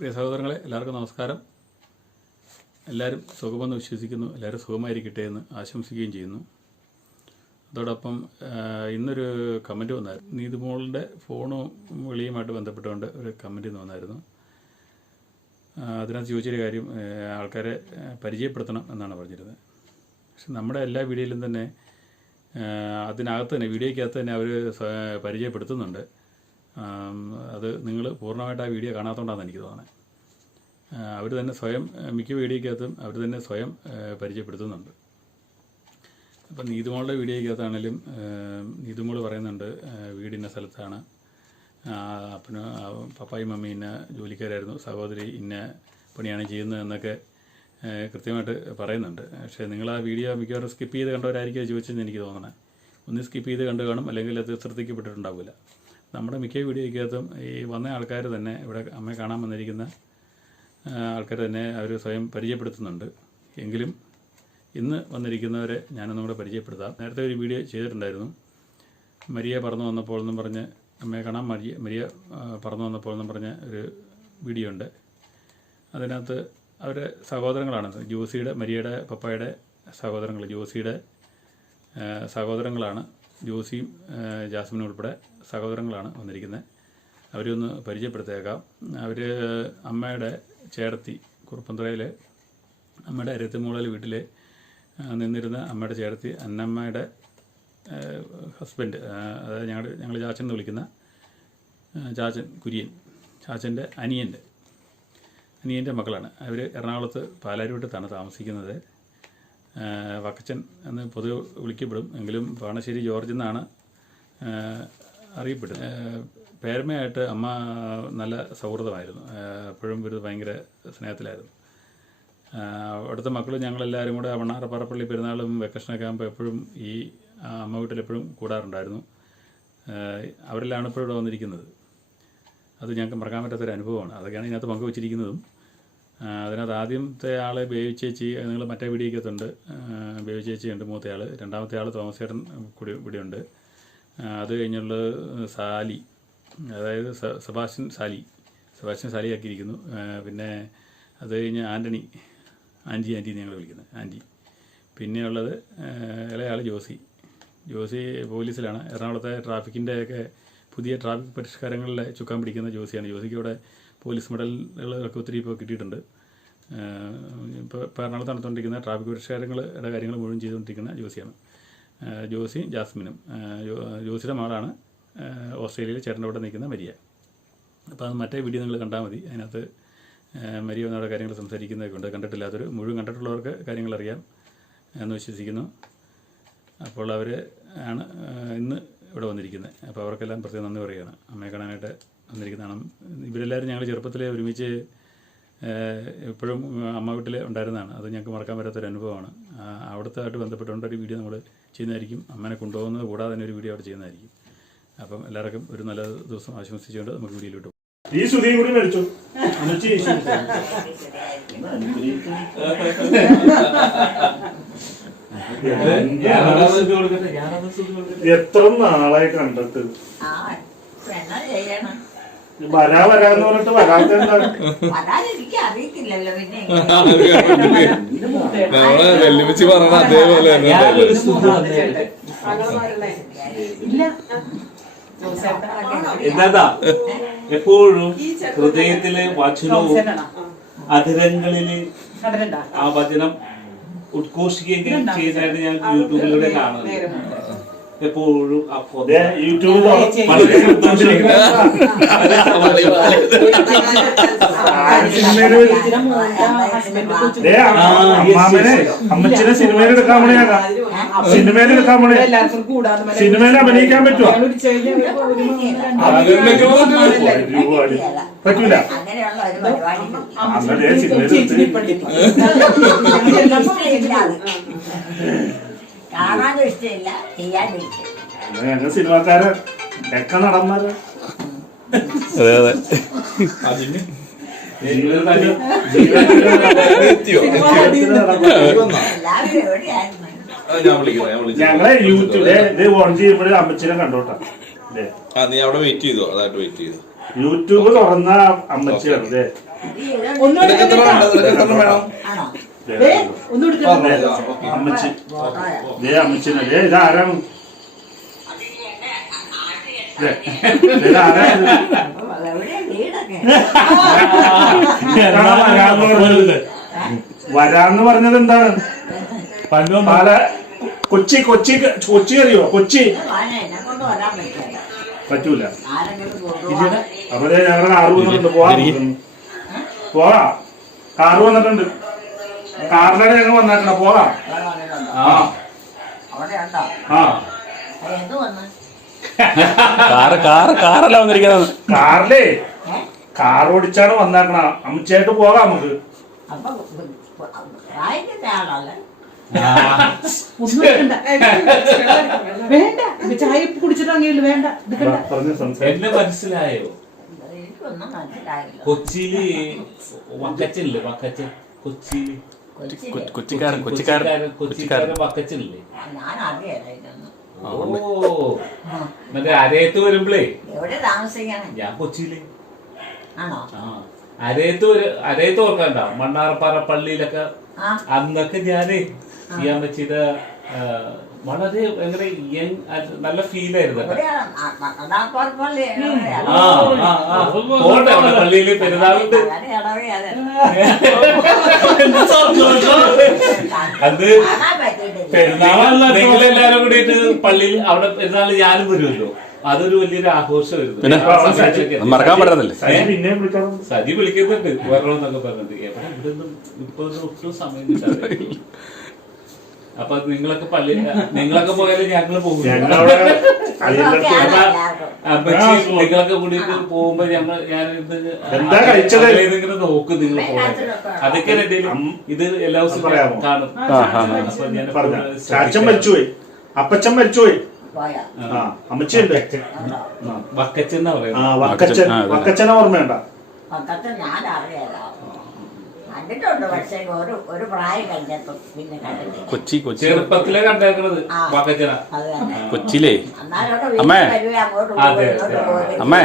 പ്രിയ സഹോദരങ്ങളെ, എല്ലാവർക്കും നമസ്കാരം. എല്ലാവരും സുഖമെന്ന് വിശ്വസിക്കുന്നു. എല്ലാവരും സുഖമായിരിക്കട്ടെ എന്ന് ആശംസിക്കുകയും ചെയ്യുന്നു. അതോടൊപ്പം ഇന്നൊരു കമൻറ്റ് വന്നായിരുന്നു. നീതുമോളുടെ ഫോണും വിളിയുമായിട്ട് ബന്ധപ്പെട്ടുകൊണ്ട് ഒരു കമൻറ്റ് വന്നായിരുന്നു. അതിനകത്ത് ചോദിച്ചൊരു കാര്യം, ആൾക്കാരെ പരിചയപ്പെടുത്തണം എന്നാണ് പറഞ്ഞിരുന്നത്. പക്ഷെ നമ്മുടെ എല്ലാ വീഡിയോയിലും തന്നെ അതിനകത്ത് തന്നെ വീഡിയോയ്ക്കകത്ത് തന്നെ അവർ പരിചയപ്പെടുത്തുന്നുണ്ട്. അത് നിങ്ങൾ പൂർണ്ണമായിട്ട് ആ വീഡിയോ കാണാത്തതുകൊണ്ടാണെന്ന് എനിക്ക് തോന്നുന്നത്. അവർ തന്നെ സ്വയം മിക്ക വീഡിയോയ്ക്കകത്തും അവർ തന്നെ സ്വയം പരിചയപ്പെടുത്തുന്നുണ്ട്. അപ്പം നീതുമോളുടെ വീഡിയോയ്ക്കകത്താണെങ്കിലും നീതുമോൾ പറയുന്നുണ്ട് വീടിന്ന സ്ഥലത്താണ്, അപ്പന് പപ്പായും മമ്മി ഇന്ന ജോലിക്കാരായിരുന്നു, സഹോദരി ഇന്ന പണിയാണ് ചെയ്യുന്നത് എന്നൊക്കെ കൃത്യമായിട്ട് പറയുന്നുണ്ട്. പക്ഷേ നിങ്ങൾ ആ വീഡിയോ മിക്കവാറും സ്കിപ്പ് ചെയ്ത് കണ്ടവരായിരിക്കും ചോദിച്ചതെന്ന് എനിക്ക് തോന്നണേ. ഒന്ന് സ്കിപ്പ് ചെയ്ത് കണ്ടു കാണും, അല്ലെങ്കിൽ അത് ശ്രദ്ധിക്കപ്പെട്ടിട്ടുണ്ടാവില്ല. നമ്മുടെ മിക്ക വീഡിയോയ്ക്കകത്തും ഈ വന്ന ആൾക്കാർ തന്നെ, ഇവിടെ അമ്മയെ കാണാൻ വന്നിരിക്കുന്ന ആൾക്കാർ തന്നെ അവർ സ്വയം പരിചയപ്പെടുത്തുന്നുണ്ട്. എങ്കിലും ഇന്ന് വന്നിരിക്കുന്നവരെ ഞാനൊന്നും കൂടെ പരിചയപ്പെടുത്താം. നേരത്തെ ഒരു വീഡിയോ ചെയ്തിട്ടുണ്ടായിരുന്നു. മരിയ പറന്നു വന്നപ്പോൾ എന്നും പറഞ്ഞ്, അമ്മയെ കാണാൻ മരിയ പറന്നു വന്നപ്പോൾ എന്നും പറഞ്ഞ ഒരു വീഡിയോ ഉണ്ട്. അതിനകത്ത് അവരുടെ സഹോദരങ്ങളാണ്, ജോസിയുടെ മരിയയുടെ പപ്പായുടെ സഹോദരങ്ങൾ, ജോസിയുടെ സഹോദരങ്ങളാണ്. ജോസിയും ജാസ്മിനും ഉൾപ്പെടെ സഹോദരങ്ങളാണ് വന്നിരിക്കുന്നത്. അവരൊന്ന് പരിചയപ്പെടുത്തിയേക്കാം. അവർ അമ്മയുടെ ചേർത്തി, കുറുപ്പന്തുറയിൽ അമ്മയുടെ അരത്തുമൂളൽ വീട്ടിൽ നിന്നിരുന്ന അമ്മയുടെ ചേർത്തി അന്നമ്മയുടെ ഹസ്ബൻഡ്, അതായത് ഞങ്ങൾ ചാച്ചൻ എന്ന് വിളിക്കുന്ന ചാച്ചൻ കുര്യൻ, ചാച്ചൻ്റെ അനിയൻ്റെ മക്കളാണ്. അവർ എറണാകുളത്ത് പാലാരിവട്ടത്താണ് താമസിക്കുന്നത്. വക്കച്ചൻ എന്ന് പൊതുവെ വിളിക്കപ്പെടും, എങ്കിലും പാണശ്ശേരി ജോർജ് എന്നാണ് അറിയപ്പെട്ടത്. പേരമ്മയായിട്ട് അമ്മ നല്ല സൗഹൃദമായിരുന്നു. എപ്പോഴും ഒരു ഭയങ്കര സ്നേഹത്തിലായിരുന്നു. അവിടുത്തെ മക്കളും ഞങ്ങളെല്ലാവരും കൂടെ വണ്ണാറപ്പാറപ്പള്ളി പെരുന്നാളും വെക്കേഷനൊക്കെ ആകുമ്പോൾ എപ്പോഴും ഈ അമ്മ വീട്ടിലെപ്പോഴും കൂടാറുണ്ടായിരുന്നു. അവരെല്ലാം എപ്പോഴും ഇവിടെ വന്നിരിക്കുന്നത്. അത് ഞങ്ങൾക്ക് മറക്കാൻ പറ്റാത്തൊരു അനുഭവമാണ്. അതൊക്കെയാണ് ഇതിനകത്ത് പങ്കുവച്ചിരിക്കുന്നതും. അതിനകത്ത് ആദ്യത്തെ ആൾ ബേബി ചേച്ചി, നിങ്ങൾ മറ്റേ വീഡിയോക്കകത്തുണ്ട്. ബേബി ചേച്ചിയുണ്ട്, മൂത്തയാൾ. രണ്ടാമത്തെ ആൾ തോമസ് ചേട്ടൻ കൂടി ഇവിടെയുണ്ട്. അത് കഴിഞ്ഞുള്ളത് സാലി, അതായത് സെബാസ്റ്റ്യൻ സാലി ആക്കിയിരിക്കുന്നു. പിന്നെ അത് കഴിഞ്ഞ് ആൻറ്റി ഞങ്ങൾ വിളിക്കുന്നത് ആൻറ്റി. പിന്നെയുള്ളത് ഇളയാൾ ജോസി പോലീസിലാണ്. എറണാകുളത്തെ ട്രാഫിക്കിൻ്റെയൊക്കെ പുതിയ ട്രാഫിക് പരിഷ്കാരങ്ങളിലെ ചുക്കാൻ പിടിക്കുന്ന ജോസിയാണ്. ജോസിക്ക് ഇവിടെ പോലീസ് മെഡലുകളൊക്കെ ഒത്തിരി ഇപ്പോൾ കിട്ടിയിട്ടുണ്ട്. ഇപ്പോൾ എറണാകുളത്ത് നടത്തുകൊണ്ടിരിക്കുന്ന ട്രാഫിക് പരിഷ്കാരങ്ങളുടെ കാര്യങ്ങൾ മുഴുവൻ ചെയ്തുകൊണ്ടിരിക്കുന്ന ജോസിയാണ്. ജോസിയും ജാസ്മിനും. ജോസിയുടെ മകളാണ് ഓസ്ട്രേലിയയിൽ ചേട്ടൻ്റെ അവിടെ നിൽക്കുന്ന മരിയ. അപ്പോൾ അത് മറ്റേ വീഡിയോ നിങ്ങൾ കണ്ടാൽ മതി. അതിനകത്ത് മരിയ വന്നവിടെ കാര്യങ്ങൾ സംസാരിക്കുന്നതൊക്കെ ഉണ്ട്. കണ്ടിട്ടില്ലാത്തൊരു മുഴുവൻ കണ്ടിട്ടുള്ളവർക്ക് കാര്യങ്ങൾ അറിയാം എന്ന് വിശ്വസിക്കുന്നു. അപ്പോൾ അവർ ആണ് ഇന്ന് ഇവിടെ വന്നിരിക്കുന്നത്. അപ്പോൾ അവർക്കെല്ലാം പ്രത്യേകം നന്ദി പറയുകയാണ്. അമ്മയെ കാണാനായിട്ട് വന്നിരിക്കുന്നതാണ്. ഇവരെല്ലാവരും ഞങ്ങൾ ചെറുപ്പത്തിലെ ഒരുമിച്ച് എപ്പോഴും അമ്മ വീട്ടിൽ ഉണ്ടായിരുന്നതാണ്. അത് ഞങ്ങൾക്ക് മറക്കാൻ പറ്റാത്തൊരു അനുഭവമാണ്. അവിടുത്തെ ബന്ധപ്പെട്ടുകൊണ്ട് ഒരു വീഡിയോ നമ്മൾ ചെയ്യുന്നതായിരിക്കും. അമ്മനെ കൊണ്ടുപോകുന്നത് കൂടാതെ തന്നെ ഒരു വീഡിയോ അവിടെ ചെയ്യുന്നതായിരിക്കും. അപ്പം എല്ലാവർക്കും ഒരു നല്ല ദിവസം ആശംസിച്ചുകൊണ്ട് നമുക്ക് വീഡിയോയിലോട്ട് പോകും. ഈ ശ്രുതിയും കൂടി മേടിച്ചു. എത്ര നാളായി കണ്ടിട്ട് വരാന്ന് പറഞ്ഞിട്ട് വരാത്ത എന്താണ്? വെല്ലുവിളിച്ച് പറഞ്ഞ അതേപോലെ എന്താ എപ്പോഴും ഹൃദയത്തിലെ വചനവും അധരങ്ങളില് ആ വചനം ഉദ്ഘോഷിക്കുകയും ചെയ്തതായിട്ട് ഞാൻ യൂട്യൂബിലൂടെ കാണുന്നത്. എപ്പോഴും അമ്മച്ചിനെ സിനിമയിലെടുക്കാൻ പണിയാകാം. സിനിമയിൽ അഭിനയിക്കാൻ പറ്റുമോ? പറ്റൂല. കാണാനും ഇഷ്ടമില്ല, ചെയ്യാനും ഇഷ്ടമില്ല. ഞങ്ങൾ സിനിമാക്കാര് ഒക്കെ നടന്മാര്. അതെ അതെ. ഞങ്ങളെ യൂട്യൂബില് ഇത് ഓൺ ചെയ്യുമ്പോഴേ അമ്മച്ചിനെ കണ്ടോട്ടാ. നീ അവിടെ വെയിറ്റ് ചെയ്തോ? അതായിട്ട് വെയിറ്റ് ചെയ്തോ? യൂട്യൂബ് തുറന്ന അമ്മച്ചിയാണ് അല്ലേ? ഒന്നും നിനക്ക് എത്ര വേണം? നിനക്ക് എത്ര വേണം? ആണോ? അമ്മച്ചി ദേ അമ്മച്ചിനെ ദേ ഇതാരാണ്? ഇതാരാണ്? എവിടെയാ വീടൊക്കെ? വരാന്ന് പറഞ്ഞത് വരാന്ന് പറഞ്ഞത് എന്താണ്? പാല കൊച്ചി കൊച്ചി കൊച്ചി അറിയോ? കൊച്ചി എന്നെ കൊണ്ട് വരാൻ പറ്റില്ല. പറ്റൂല. ആരെങ്കിലും കൊണ്ടുപോകാൻ അപ്പൊ ഞങ്ങളുടെ കാറ് വന്നിട്ടുണ്ട്. പോവാ കാറ് വന്നിട്ടുണ്ട്. കാറിലാണ് ഞങ്ങൾ വന്നേക്കണ. പോവാ. ആ അവിടെ ഉണ്ടോ? ആ എന്ത് വന്ന്? കാറല്ല വന്നിരിക്കുന്നത്. കാറിലേ കാർ ഓടിച്ചാണ് വന്നേക്കണ. അമ്മച്ചായിട്ട് പോകാം നമുക്ക്. അപ്പൊ വായിക്കുന്ന ആളല്ലേ? വേണ്ട ചായ കുടിച്ചിട്ടാണെങ്കിലും വേണ്ട. പറഞ്ഞ് സംസാരിക്കും. എന്നെ മനസ്സിലായോ? എനിക്കൊന്നും മനസ്സിലായില്ല. കൊച്ചിയില് വക്കച്ചല്ലേ? വക്കച്ചൻ കൊച്ചിയില് കൊച്ചിക്കാരൻ കൊച്ചിക്കാരൻ വക്കച്ചല്ലേ? ഞാൻ അറിയാലോ ഇതൊന്നും. ഓ മറ്റേ അരയത്ത് വരുമ്പളേ എവിടെ താമസിക്കണം? ഞാൻ കൊച്ചിയില്. ആണോ? ആ അരയത്ത് ഓർക്കണ്ട? മണ്ണാർപ്പാറ പള്ളിയിലൊക്കെ ആ അന്നൊക്കെ ഞാനേ ഈ അമ്മച്ചിയുടെ വളരെ ഭയങ്കര യങ് നല്ല ഫീൽ ആയിരുന്നു. എവിടെയാണ്? പള്ളി എവിടെയാണ്? പോട്ടെ പള്ളിയില് പെരുന്നാളുണ്ട്. അങ്ങനെ ഇടവഴിയാതെ അത് കാണാൻ പറ്റിയിട്ടില്ല. പെരുന്നാളല്ല, നിങ്ങളെല്ലാരും കൂടിയിട്ട് പള്ളിയിൽ അവിടെ പെരുന്നാൾ ഞാനും വരുമല്ലോ. അതൊരു വലിയൊരു ആഘോഷമായിരുന്നു. മറക്കാൻ പറ്റുന്നില്ലേ? പിന്നെ വിളിക്കണം. സജി വിളിക്കുന്നുണ്ട് വരണമെന്നൊക്കെ പറഞ്ഞിട്ട്. എവിടെ ഇവിടെ ഒന്നും ഇപ്പൊ ഒട്ടും സമയം കിട്ടാതെ. അപ്പൊ നിങ്ങളൊക്കെ നിങ്ങളൊക്കെ പോയാലും ഞങ്ങള് പോകും. ഞങ്ങളവിടെ നിങ്ങളൊക്കെ കൂടിയിട്ട് പോകുമ്പോ ഞാനിത് എന്താ കഴിച്ചത്? ഇങ്ങനെ നോക്കും നിങ്ങൾ പോകാൻ. അതൊക്കെ ഇത് എല്ലാ ദിവസവും കാണും. അപ്പൊ ഞാൻ ചാച്ചൻ മരിച്ചുപോയി, അപ്പച്ചൻ മരിച്ചുപോയി. പോയാ ആ അമ്മച്ചിയുണ്ട്. വക്കച്ചെന്നാ ആ പറയുന്നത്. വക്കച്ചനെ ഓർമ്മയുണ്ട? പക്കത്ത് ഞാൻ അറിയാലോ. കണ്ടിട്ടുണ്ട്. പക്ഷേ ഒരു പ്രായം കഴിഞ്ഞപ്പോ പിന്നെ കണ്ടിട്ടില്ല. കൊച്ചി ചെറുപ്പത്തിലെ കണ്ടേക്കണത് വക്കച്ചന. അത് തന്നെ. കൊച്ചിയിലേ അന്നാലോട്ട് അമ്മേ. അങ്ങോട്ട് അതെ, അമ്മേ.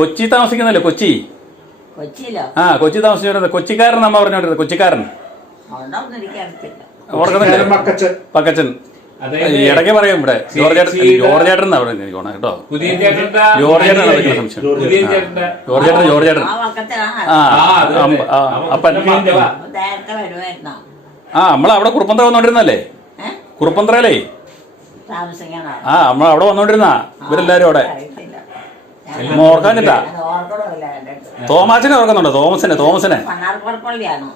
കൊച്ചി താമസിക്കുന്നല്ലേ? കൊച്ചി കൊച്ചിയിലോ? കൊച്ചി താമസിച്ചോണ്ടിരുന്നത് കൊച്ചിക്കാരൻ അമ്മ പറഞ്ഞോണ്ടിരുന്നത്. കൊച്ചിക്കാരൻ ഉണ്ടോന്ന് എനിക്കറിയത്തില്ല. ഓർക്കുന്നില്ലേ? മക്കച്ചൻ പക്കച്ചൻ ഇടയ്ക്ക് പറയും ഇവിടെ ജോർജേട്ടൻ എന്നാ പറയുന്നത് എനിക്ക് തോന്നാം കേട്ടോ. പുതിയ ചേട്ടന്റെ ജോർജേട്ടനാണ് എനിക്ക് സംശയം. പുതിയ ചേട്ടന്റെ ജോർജേട്ടൻ ആ പക്കത്തിലാണ്. അപ്പൻ നേരത്തെ വരുമായിരുന്നോ? നമ്മളവിടെ കുറുപ്പന്തറ വന്നോണ്ടിരുന്നല്ലേ? കുറുപ്പന്തറയിലേ താമസിക്കണോ? നമ്മൾ അവിടെ വന്നോണ്ടിരുന്ന ഇവരെല്ലാരും അവിടെ. അറിയത്തില്ല. ഓർക്കാനില്ല. അത് ഓർക്കണമില്ല കണ്ടിട്ട്. തോമാച്ചനെ ഓർക്കുന്നുണ്ടോ? തോമസിനെ മണ്ണാർപ്പള്ളിയാണോ?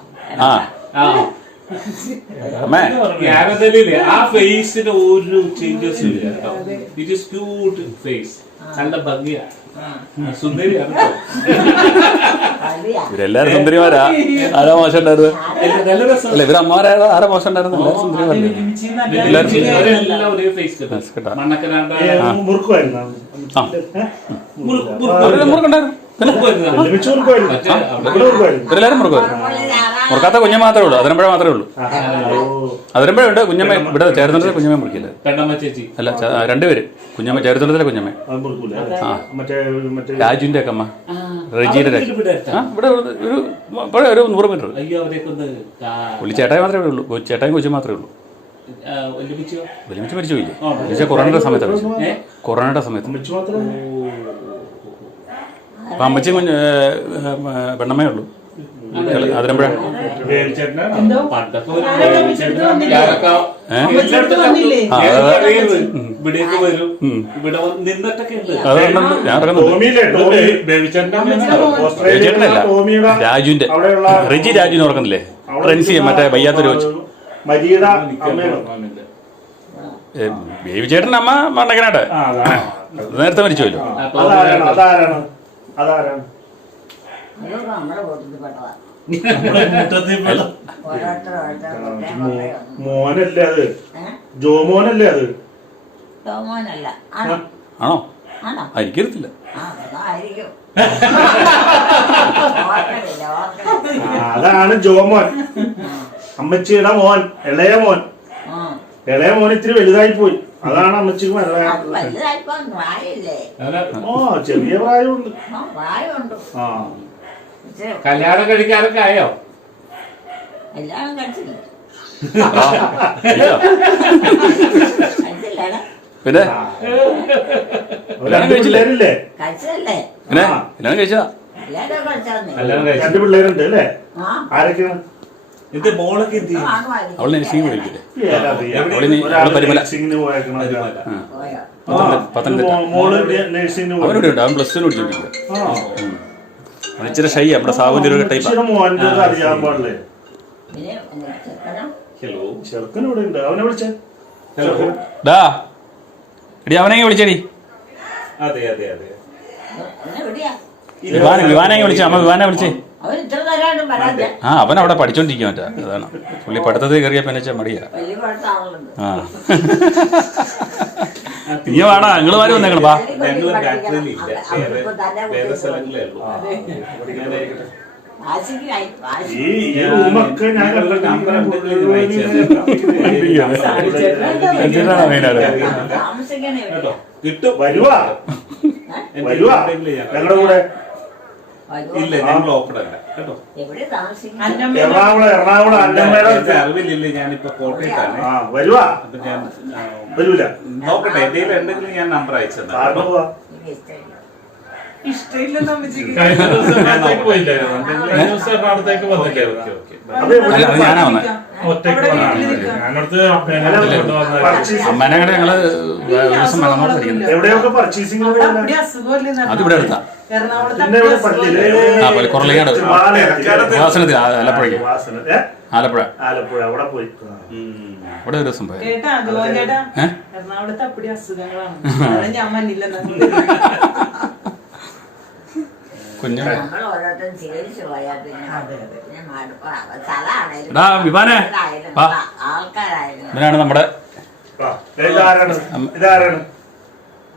അമ്മേ. ഞാനതല്ലേ ആ ഫേസിന് ഒരു ചേഞ്ചസും ഇല്ല കേട്ടോ. It is cute face. നല്ല ഭംഗിയാ, സുന്ദരിയാണ്. ഇവരെല്ലാരും സുന്ദരിമാരാ. ആരാ മോശം ഉണ്ടായിരുന്നു? നല്ല രസം. അല്ല ഇവര് അമ്മമാരാ ആരാ മോശം ഉണ്ടായിരുന്നു? എല്ലാരും സുന്ദരിമാരല്ലേ? എല്ലാം ഒരേ ഫേസ് കേട്ടോ. മണ്ണക്കനാണ്ട മുറുക്കുമായിരുന്നു. മുറുക്കുണ്ടായിരുന്നു. ഒരുമിച്ച് മുറുക്കുമായിരുന്നു. ഇവരെല്ലാരും മുറുക്കുമായിരുന്നു. മുറുക്കാത്ത കുഞ്ഞമ്മ മാത്രമേ ഉള്ളൂ. അതിരമ്പഴ മാത്രമേ ഉള്ളൂ. അതിരമ്പഴുണ്ട്. കുഞ്ഞമ്മ ഇവിടെ ചേർത്തുണ്ടത്തിലെ കുഞ്ഞമ്മ മുറിക്കില്ല. പെണ്ണമ്മ ചേച്ചി അല്ല രണ്ടുപേര്. കുഞ്ഞമ്മ ചേർത്തുണ്ടത്തിലെ കുഞ്ഞമ്മ. രാജുവിന്റെ ഒക്കെ അമ്മ റെജിയുടെ രാജു. ഇവിടെ ഒരു 100 മീറ്റർ. അയ്യോ അവരെയൊക്കെ ഒന്ന് പുള്ളി ചേട്ടായി മാത്രമേ ഉള്ളൂ. ചേട്ടായും കൊച്ചും മാത്രമേ ഉള്ളൂ. വലിയമ്മച്ച് മരിച്ചു പോയില്ലേ? പക്ഷേ കൊറോണയുടെ സമയത്താണ്. കൊറോണയുടെ സമയത്ത് അപ്പൊ അമ്മച്ചും പെണ്ണമ്മേ ഉള്ളൂ. അതിരമ്പഴ ഇവിടേക്ക് വരും. ഇവിടെ നിന്നിട്ടൊക്കെ ഉണ്ട്. ചേട്ടനല്ല രാജുവിന്റെ റിജി രാജുവിനെ ഓർക്കുന്നില്ലേ? റെൻസി മറ്റേ വയ്യാത്തൊരു വെച്ച് ബേബി ചേട്ടൻ്റെ അമ്മ മണ്ടക്കനാട്ട് നേരത്തെ മരിച്ചുവല്ലോ. മോനല്ലേ അത്? ജോമോനല്ലേ അത്? ആണോ? എനിക്കറിയത്തില്ല. അതാണ് ജോമോൻ, അമ്മച്ചിയുടെ മോൻ, ഇളയ മോൻ. ഇളയ മോൻ ഇത്തിരി വലുതായി പോയി. അതാണ് അമ്മച്ചിക്ക് അത് വരാൻ. വലുതായിപ്പോ പ്രായമില്ലേ? ഓ ചെറിയ പ്രായമുണ്ട്. ആ പ്രായമുണ്ട്. ആ പക്ഷേ കല്യാണം കഴിക്കാറൊക്കെ ആയോ? എല്ലാം കഴിച്ചില്ല. ഇല്ല. കഴിച്ചില്ലേടാ? പിന്നെ രണ്ട് പിള്ളേരില്ലേ? കഴിച്ചതല്ലേ? പിന്നെ എല്ലാം കഴിച്ചാ എല്ലാരും കഴിച്ചതന്നെ. കല്യാണം കഴിച്ചു. രണ്ട് പിള്ളേരുണ്ട് അല്ലേ? ആ ആരൊക്കെയാണ്? ഇത് മോളൊക്കെ എന്ത് ചെയ്യും? കാണുമായിരിക്കും. അവള് നഴ്സിംഗ് പഠിക്കില്ലേ? ഒരാൾ അവള് പരിമല. നഴ്സിംഗിന് പോയേക്കണം. പോയോ? പത്തനംതിട്ട. മോള് നഴ്സിംഗിന് പോയി. അവനിവിടെ ഉണ്ട്. അവൻ +2 പഠിച്ചോണ്ടിരിക്കുക. അവൻ ഇച്ചിരി ഷൈ നമ്മുടെ സാബുന്റെ ഒരു ടൈപ്പാ. ഇച്ചിരി മോൻ്റെ അറിയാൻ പാടില്ലേ? പിന്നെ ചെറുക്കനോ? ഹലോ. ചെറുക്കൻ ഇവിടെ ഉണ്ട്. അവനെ വിളിച്ചേ. ഡാ എടി അവനെ വിളിച്ചേടി. അതെ അതെ അതെ. എന്നെ വിളിയാ? വിവാനെ വിളിച്ചേ. അമ്മ വിവാനെ വിളിച്ചേ. അവൻ ഇത്ര നേരമായിട്ടും വരാതെ ആ അവൻ അവിടെ പഠിച്ചോണ്ടിരിക്കുക മറ്റാ. അതാണ് പുള്ളി പഠിത്തത്തിൽ കയറിയ പിന്നെ മടിയാ. വലിയ പഠിത്ത ആളുണ്ട്. ആ നീ വാടാ നിങ്ങള് വാരി വന്നേക്കണം പാ. ഞങ്ങള് ബാറ്ററിയിൽ ഇല്ല. വേറെ സ്ഥലങ്ങളേ ഉള്ളൂ. വാശിക്ക് വാശി. ഈ റൂമൊക്കെ ഞാൻ നിങ്ങളുടെ നമ്പർ എന്തെങ്കിലും ഇത് അയച്ചു എന്തിനാണ് മെയിനാണ്? താമസിക്കണേ ഇവിടെ. കേട്ടോ കിട്ടും. വരുവാ വരുവാ ഞങ്ങളുടെ കൂടെ. ഇല്ല ഞങ്ങൾ ഓപ്പൺ അല്ല കേട്ടോ. എവിടെ താമസിക്കണം? എറണാകുളം അന്നമ്മയുടെ എന്റെ അറിവിലില്ല. ഞാനിപ്പോ കോട്ടയത്താണ്. ആ വരുവാ. അപ്പൊ ഞാൻ വരൂല. നോക്കട്ടെ എന്തെങ്കിലും ഉണ്ടെങ്കിൽ ഞാൻ നമ്പർ അയച്ചു തരാം. കാരണം പോവാ. എനിക്ക് ഇഷ്ടമില്ല. ഇഷ്ടമില്ലെന്ന് അമ്മച്ചിക്ക്. കഴിഞ്ഞ ദിവസം എറണാകുളത്തേക്ക് പോയില്ലായിരുന്നു. കഴിഞ്ഞ ദിവസം എറണാകുളത്തേക്ക് വന്നില്ലായിരുന്നു. അത് എവിടെ? അത് ഞാനാ വന്നെ. ഒറ്റയ്ക്ക് ഞാനടുത്ത് അമ്മേനെ കൂടെ ഞങ്ങള് ഒരു ദിവസം എറണാകുളത്ത് ഇരിക്കുന്നത്. എവിടെയൊക്കെ പർച്ചേസിംഗ് അവിടെ അപ്പടി അസുഖമില്ലെന്ന് അതിവിടെ അടുത്താ. എറണാകുളത്ത് പിന്നെ ഇവിടെ പള്ളിയില് ആ കുറലങ്ങാട് വാസനത്തിൽ ആലപ്പുഴയ്ക്ക്. ആലപ്പുഴ ആലപ്പുഴ അവിടെ പോയി. ഇവിടെ ഒരു ദിവസം പോയി. കേട്ടാ ജോൻ ചേട്ടാ, എറണാകുളത്ത് അപ്പടി അസുഖങ്ങളാണ്. അതാണ് ഞാൻ മഞ്ഞില്ലെന്ന്. കുഞ്ഞു നമ്മൾ ഓരോരുത്തരും ചികിത്സ പോയാൽ പിന്നെ പിന്നെ സ്ഥലമാണേലും എടാ വിവാനെ വാ. ആൾക്കാരായാലും ഇവനാണ് നമ്മുടെ ആ, ഇതാരാണ്? ഇതാരാണ്?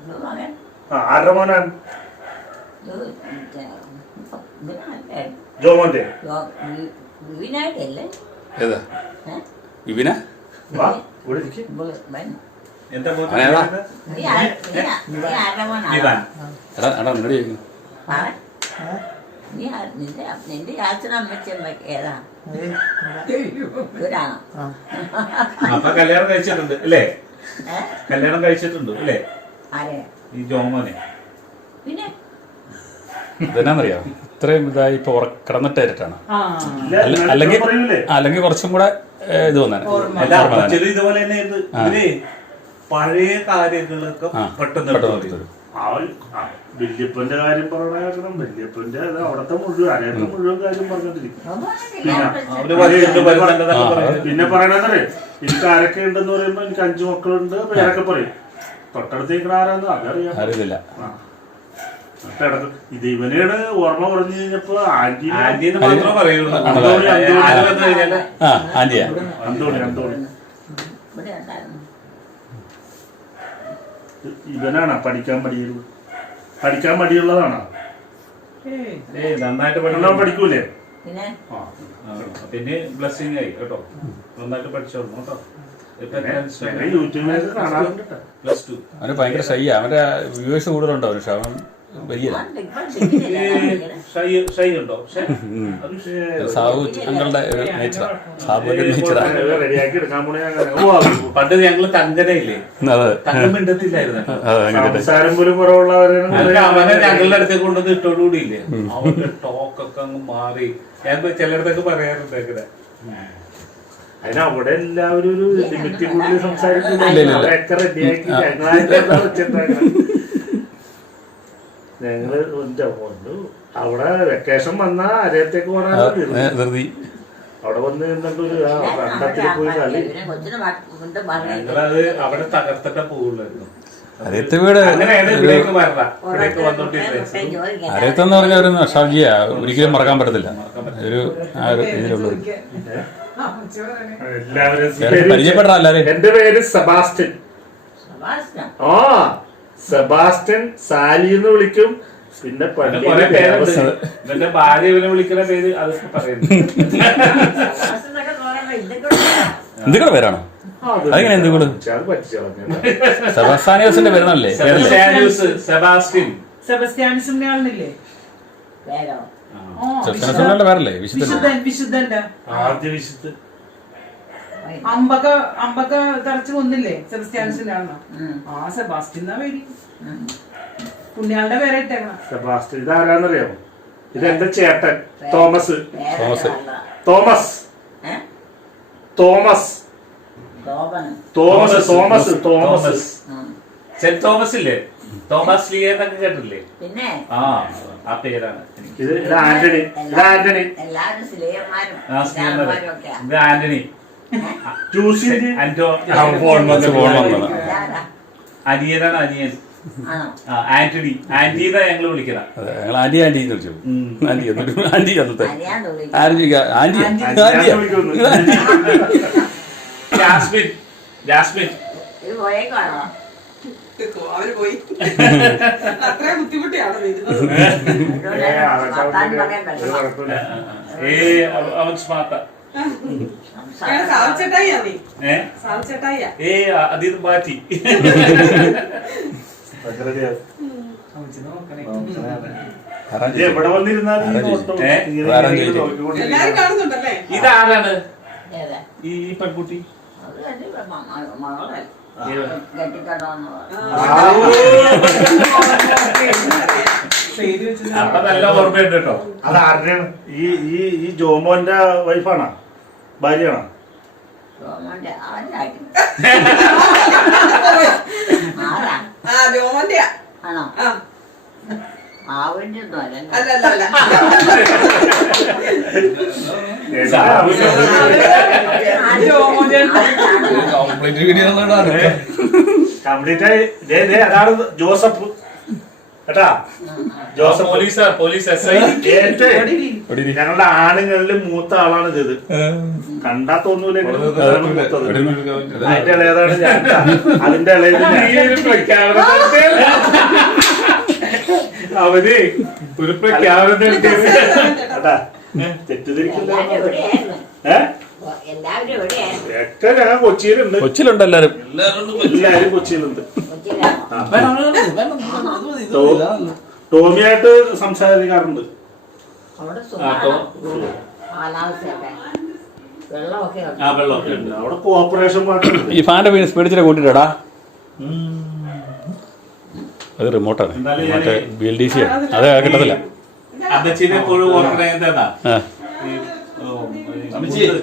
ഇത് മകൻ ആ ആരുടെ മോനാണ്? ഇതിനല്ലേ ജോമോന്റെ. വിവിനായിട്ടല്ലേ? ഏതാ വിപിന? വാ ഇവിടെ ഇരിക്ക്. എന്താ അവനേതാ? നീ ആരുടെ മോനാണ്? ഇവാൻ. എടാ എടാ നിന്നോട് ചോദിക്കുന്നു. പറ. നിന്റെ യാത്ര അമ്മച്ചമ്മ ഏതാ? ഇവരാണോ? അപ്പൊ കല്യാണം കഴിച്ചിട്ടുണ്ട് അല്ലേ? ഏ? കല്യാണം കഴിച്ചിട്ടുണ്ട് അല്ലേ ആരെ? ഈ ജോമോനെ? പിന്നെ ഇതെന്നാന്നറിയോ ഇത്രയും ഇതായി ഇപ്പൊ കിടന്നിട്ടായിട്ടാണ്. ഇല്ല, അല്ലെങ്കിൽ നേരത്തെ പറയൂലേ? അല്ലെങ്കിൽ കുറച്ചും കൂടെ ഇത് വന്നേ. അല്ല അപ്പച്ചനും ഇതുപോലെ തന്നെ ആയിരുന്നു. ഇവര് പഴയ കാര്യങ്ങളൊക്കെ പെട്ടെന്ന് എടുത്ത് പറയും. വല്യപ്പന്റെ കാര്യം പറയണം. വല്യപ്പന്റെ അവിടത്തെ മുഴുവൻ അരയത്തെ മുഴുവൻ കാര്യം പറഞ്ഞോണ്ടിരിക്കും. അവര് വരുന്നുണ്ട് വരുന്നുണ്ടെന്നൊക്കെ പറയും. പിന്നെ പറയണതേ എനിക്ക് ആരൊക്കെ ഉണ്ടെന്ന് പറയുമ്പോ എനിക്ക് 5 മക്കളുണ്ട് പേരൊക്കെ പറയും. തൊട്ടടുത്തേക്ക് ആരാന്ന് അതറിയാം. അറിയില്ല. ഇത് ഇവനോട് ഓർമ്മ പറഞ്ഞു കഴിഞ്ഞപ്പോ ആന്റിന്ന് മാത്രമേ പറയുള്ളൂ. ആ ആന്റിയാ. അന്തോണി ഇവിടെ ഉണ്ടായിരുന്നു. ഇവനാണോ പഠിക്കാൻ മടിയുള്ളതാണോ? നന്നായിട്ട് പഠിക്കാൻ പഠിക്കൂലേ? പിന്നെ പിന്നെ ബ്ലെസ്സിങ് ആയി കേട്ടോ. നന്നായിട്ട് പഠിച്ചോളൂ കേട്ടോ. യൂട്യൂബിലൊക്കെ കാണാറുണ്ട്. +2 അവന് ഭയങ്കര ഷൈയാ. അവന്റെ വ്യൂവേഴ്സ് കൂടുതലുണ്ടോ? പക്ഷെ അവൻ വലിയ ഷൈ ഉണ്ടോ? സാബു അങ്ങളുടെ ഒരു നേച്ചറാ. സാബുവിന്റെ നേച്ചറാ. റെഡിയാക്കി എടുക്കാൻ പോണേ. പണ്ട് ഞങ്ങള് തങ്കനയില്ലേ, അതെ തങ്കം മിണ്ടത്തില്ലായിരുന്നു. സംസാരം പോലും കുറവുള്ളവരാണ്. അവനെ ഞങ്ങളുടെ അടുത്തേക്ക് കൊണ്ടുവന്ന് ഇട്ടോടുകൂടിയില്ലേ, അവന്റെ ടോക്കൊക്കെ അങ്ങ് മാറി. ഞാൻ ചിലയിടത്തൊക്കെ പറയാറുണ്ട് അങ്ങനെ. അതിന് അവിടെ എല്ലാവരും ഒരു ലിമിറ്റ് കൂടുതൽ സംസാരിക്കില്ല. റെഡിയാക്കി ഞങ്ങള് അവിടെ വെക്കേഷൻ വന്നാ അരയത്തേക്ക് പോകാൻ ധൃതി. അവിടെ വന്ന് നിന്നിട്ടൊരു കണ്ടത്തിൽ പോയി കളി. ഞങ്ങളത് അവിടെ തകർത്തിട്ട പോകുള്ളായിരുന്നു. അരയത്ത് വീട് അങ്ങനെയാണ് ഇവിടേക്ക് വരണ, ഇവിടേക്ക് വന്നോണ്ടിരുന്നത്. അരയത്തെന്ന് പറഞ്ഞ ഒരു നൊസ്റ്റാൾജിയാ. ഒരിക്കലും മറക്കാൻ പറ്റത്തില്ല. ഒരു ആ ഒരു ഇതിലുള്ളൂ. എല്ലാവരും പരിചയപ്പെടാ എല്ലാരും. എന്റെ പേര് സെബാസ്റ്റ്യൻ. ആ സെബാസ്റ്റ്യൻ സാലി എന്ന് വിളിക്കും. പിന്നെ കൊറേ പേരുണ്ട്. ഇവന്റെ ഭാര്യ ഇവനെ വിളിക്കുന്ന പേര് അതൊക്കെ പറയുന്നു. എന്തൊക്കെ പേരാണോ? അതെങ്ങനെ എന്തുകൊണ്ട് അത് പറ്റിച്ചോളാം. സെബാസ്ത്യാനോസിന്റെ പെരുന്നാളല്ലേ? സെബാസ്റ്റ്യൻ സെബസ്ത്യാനിസിന്റെ ആളിനില്ലേ? പേരോ സെബാസ്ത്യാനോസിന്റെ പേരല്ലേ? വിശുദ്ധന്റെ ആദ്യ വിശുദ്ധ അമ്പൊക്കെ തറച്ചു കൊന്നില്ലേ സെബസ്ത്യാനിസിന്റെ ആളിനാ? ആ സെബാസ്റ്റ്യൻ എന്നാ പേര്. പുണ്യാളുടെ പേരെ ഇട്ടേക്കണം. സെബാസ്റ്റ്യൻ ഇതാരാന്നറിയാമോ? ഇത് എന്റെ ചേട്ടൻ Thomas. Thomas. Thomas Thomas Thomas Thomas Thomas saint Thomas ഇല്ലേ? തോമസ് ലീ എന്നൊക്കെ കേട്ടില്ലേ? പിന്നെ ആ പേരാണ്. ഇത് ആന്റണി. ഇത് ആന്റണി. എല്ലാവരും സ്ത്രീയന്മാരും ഇത് ആന്റണി. ജൂസിന്റെ അനിയനാണ്, അനിയൻ. ആന്റണി. ആന്റിന്നാ ഞങ്ങള് വിളിക്കണം. ഞങ്ങൾ ആന്റി ആന്റി എന്ന് വിളിച്ചു. ആന്റി ആന്റി അന്നത്തെ അറിയാൻ ആരും ചോദിക്കാം ആന്റി ജാസ്മിൻ. ജാസ്മിൻ ഇത് പോയേക്കാണോ? അവര് പോയി. അത്രയും ബുദ്ധിമുട്ടിയാണ് വരുന്നത്. വർത്താനം പറയാൻ പറ്റില്ല. അവൻ സ്മാർട്ടാ. സാവിച്ചേട്ടായിയാ നീ? സാവിച്ചേട്ടായിയാ? അതിന്ന് മാറ്റി. എവിടെ വന്നിരുന്നാലും എല്ലാരും കാണുന്നുണ്ടല്ലേ? ഇതാരാണ് ഏതാ? ഈ പെൺകുട്ടി? അത് എന്റെ മകളെ കെട്ടിക്കണ്ടോന്ന് അപ്പൊ നല്ല ഓർമ്മയുണ്ട് കേട്ടോ. അത് ആരുടെയാണ്? ഈ ജോമോന്റെ വൈഫാണോ? ഭാര്യയാണോ? ജോമോന്റെ അവന്റെ ആരാ? ജോമന്റെ ആണോ? ആവിന്റെ ഒന്നും അല്ല. അല്ലല്ല. കംപ്ലീറ്റ് വീഡിയോ കംപ്ലീറ്റ് ആയി. അതാണ് ജോസഫ് കേട്ടാ. Joseph police SI. ഞങ്ങളുടെ ആണുങ്ങളില് മൂത്ത ആളാണ് ഇത്. കണ്ടാ തോന്നൂലെങ്കിലും അതിന്റെ ഇളയതാണ് ഞാൻ. അതിന്റെ ഇളയത് അവര് ഒരു പ്രഖ്യാപനം കേട്ടാ. തെറ്റിദ്ധരിക്കില്ല. എല്ലാവരും എവിടെയായിരുന്നു? ഒക്കെ ഞങ്ങൾ കൊച്ചിയിലുണ്ട്. കൊച്ചിയിലുണ്ട് എല്ലാരും. എല്ലാരും കൊച്ചിയിലുണ്ട്. കൊച്ചിയിലാണോ? ടോമിയായിട്ട് സംസാരിക്കാറുണ്ട്. അവിടെ കാലാവസ്ഥയൊക്കെ വെള്ളമൊക്കെ ഉണ്ട്. വെള്ളമൊക്കെ ഉണ്ട്. അവിടെ കോർപ്പറേഷൻ പാട്ടുണ്ട്. ഈ ഫാന്റെ വീണ് സ്പീഡിച്ചിട്ട് കൂട്ടിട്ടാ. അത് റിമോട്ടാണ്. മറ്റേ BLDC ആണ്. അത് കിട്ടത്തില്ല. അമ്മച്ചീനെ എപ്പോഴും ഓർക്കണേന്താ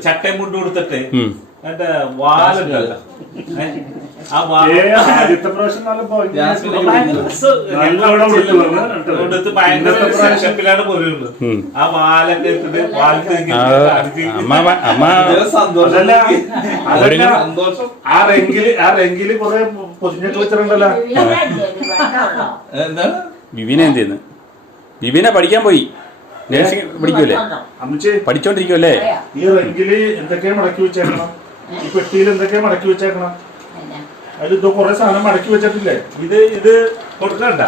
ചട്ടയും മുണ്ട് കൊടുത്തിട്ട് എന്റെ വാലുണ്ടല്ലോ. ആ ആദ്യത്തെ പ്രാവശ്യം ഭയങ്കര ഷെപ്പിലാണ് പോരുള്ളത്. ആ വാലൊക്കെ ഇട്ടിട്ട് ആ റെങ്കില് കൊറേ പൊതിഞ്ഞിട്ട് വെച്ചിട്ടുണ്ടല്ലോ. വിവീന എന്ത് ചെയ്യുന്നു? വിവീന പഠിക്കാൻ പോയി. നേഴ്സിംഗ് പഠിക്കൂലേ? അമ്മച്ചി പഠിച്ചോണ്ടിരിക്കുവല്ലേ? ഈ റെങ്കില് എന്തൊക്കെയാ മടക്കി വെച്ചേക്കണം? ഈ പെട്ടിയിൽ എന്തൊക്കെയാ മടക്കി വെച്ചേക്കണം? അതിൽ ഇതോ കൊറേ സാധനം മടക്കി വെച്ചിട്ടില്ലേ? ഇത് കൊടുക്കണ്ട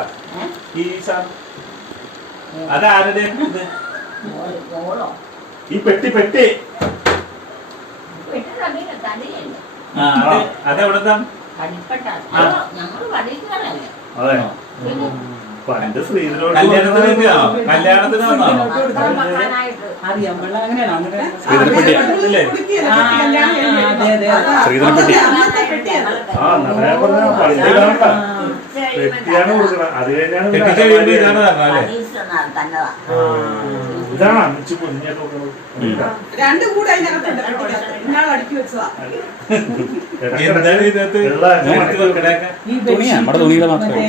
ഈ സാധനം. അതാരുടെ ഈ പെട്ടി അതെവിടെത്താ? അതെ. പണ്ട് ശ്രീധരനോട് കല്യാണത്തിന് വന്നാണോ? ശ്രീധരപ്പെട്ടി. പെട്ടിയാണ് കൊടുക്കണം. അത് കഴിഞ്ഞാണ് ഇതാണ് അമ്മച്ചി പൊന്നിയൊക്കെ നോക്കുന്നത്. രണ്ടും കൂടെ അതിനകത്തുണ്ട്. ഇന്നാൾ അടുക്കി വെച്ചതാ. തുണിയാ നമ്മുടെ തുണികളെ മാത്രമേ.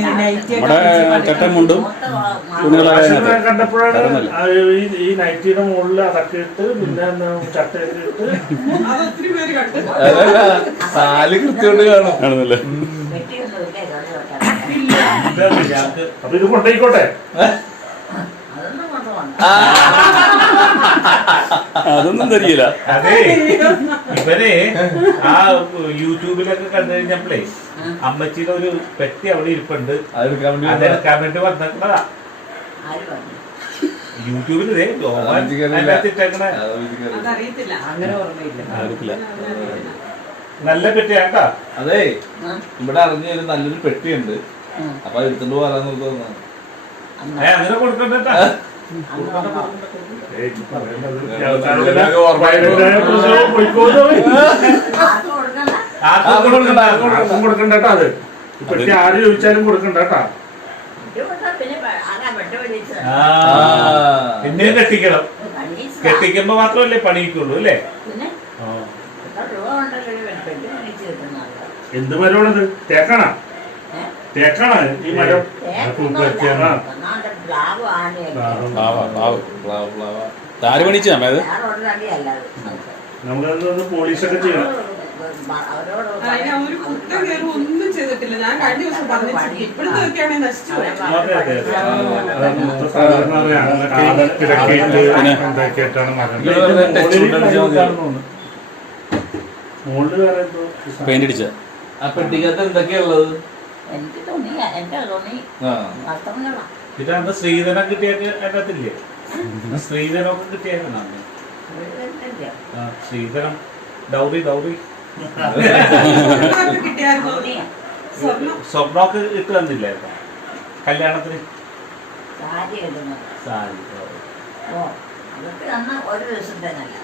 നമ്മുടെ ചട്ടമുണ്ടും തുണികളൊക്കെ കണ്ടപ്പോഴാണ് ഈ നൈറ്റിയുടെ മുകളിൽ അതൊക്കെ ഇട്ട് പിന്നെ ചട്ടയൊക്കെ ഇട്ട് അതൊത്തിരി പേര് കണ്ടു. സാല് കൃത്യമായിട്ട് കാണുന്നില്ലേ? അപ്പൊ ഇത് കൊണ്ടേക്കോട്ടെ. അതൊന്നും തരില്ല. അതെ ഇവരെ ആ യൂട്യൂബിലൊക്കെ കണ്ടു കഴിഞ്ഞപ്പോഴേ അമ്മച്ചിയുടെ ഒരു പെട്ടി അവിടെ ഇരിപ്പുണ്ട്. അതെടുക്കാൻ വേണ്ടി വന്നിട്ടുള്ളതാ. യൂട്യൂബിൽ അതറിയത്തില്ല. അങ്ങനെ ഓർമ്മയില്ല. നല്ല പെട്ടിയാക്കാ. അതെ ഇവിടെ അറിഞ്ഞ ഒരു നല്ലൊരു പെട്ടിയുണ്ട്, അപ്പൊ എടുത്തോണ്ട് പോകാൻ നിർത്തുന്ന അങ്ങനെ കൊടുക്കണ്ടാ. കൊടുക്കണ്ടേട്ടാ അത്. പെട്ടി ആര് ചോദിച്ചാലും കൊടുക്കണ്ടേട്ടാ. പിന്നെയും കെട്ടിക്കണം. കെട്ടിക്കുമ്പോ മാത്രമല്ലേ പണിക്കുള്ളൂ അല്ലേ? എന്ത് മരമാണത്? തേക്കാണ? തേക്കാണ ഈ മരം? ആര് പണിച്ചാ അത്? നമുക്കതൊന്ന് പോളിഷൊക്കെ ചെയ്യണം. ഒരു കുറ്റം കയറി ഒന്നും ചെയ്തിട്ടില്ല. ഞാൻ കഴിഞ്ഞ ദിവസം പറഞ്ഞു ഇപ്പോഴത്തെ ഒക്കെയാണെങ്കിൽ നശിച്ചു പോയി. പെയിന്റ് അടിച്ച ആ പെട്ടിക്കകത്ത് എന്തൊക്കെയാ ഉള്ളത്? എനിക്ക് തുണി എന്റെ തുണി വസ്ത്രങ്ങളാ. ഇതാകുമ്പോ സ്ത്രീധനം കിട്ടിയൊക്കെ അതിനകത്തില്ലേ? സ്ത്രീധനമൊക്കെ കിട്ടിയേക്കണം. സ്ത്രീധനം, ഡൗറി ഡൗറി കിട്ടിയായിരുന്നു. സ്വർണ്ണമൊക്കെ ഇട്ട് തന്നില്ലായിരുന്നു കല്യാണത്തിന്? സാരി ഇടുന്നത്. സാരി. ഓ അതൊക്കെ അന്ന് ഒരു ദിവസത്തേനല്ല.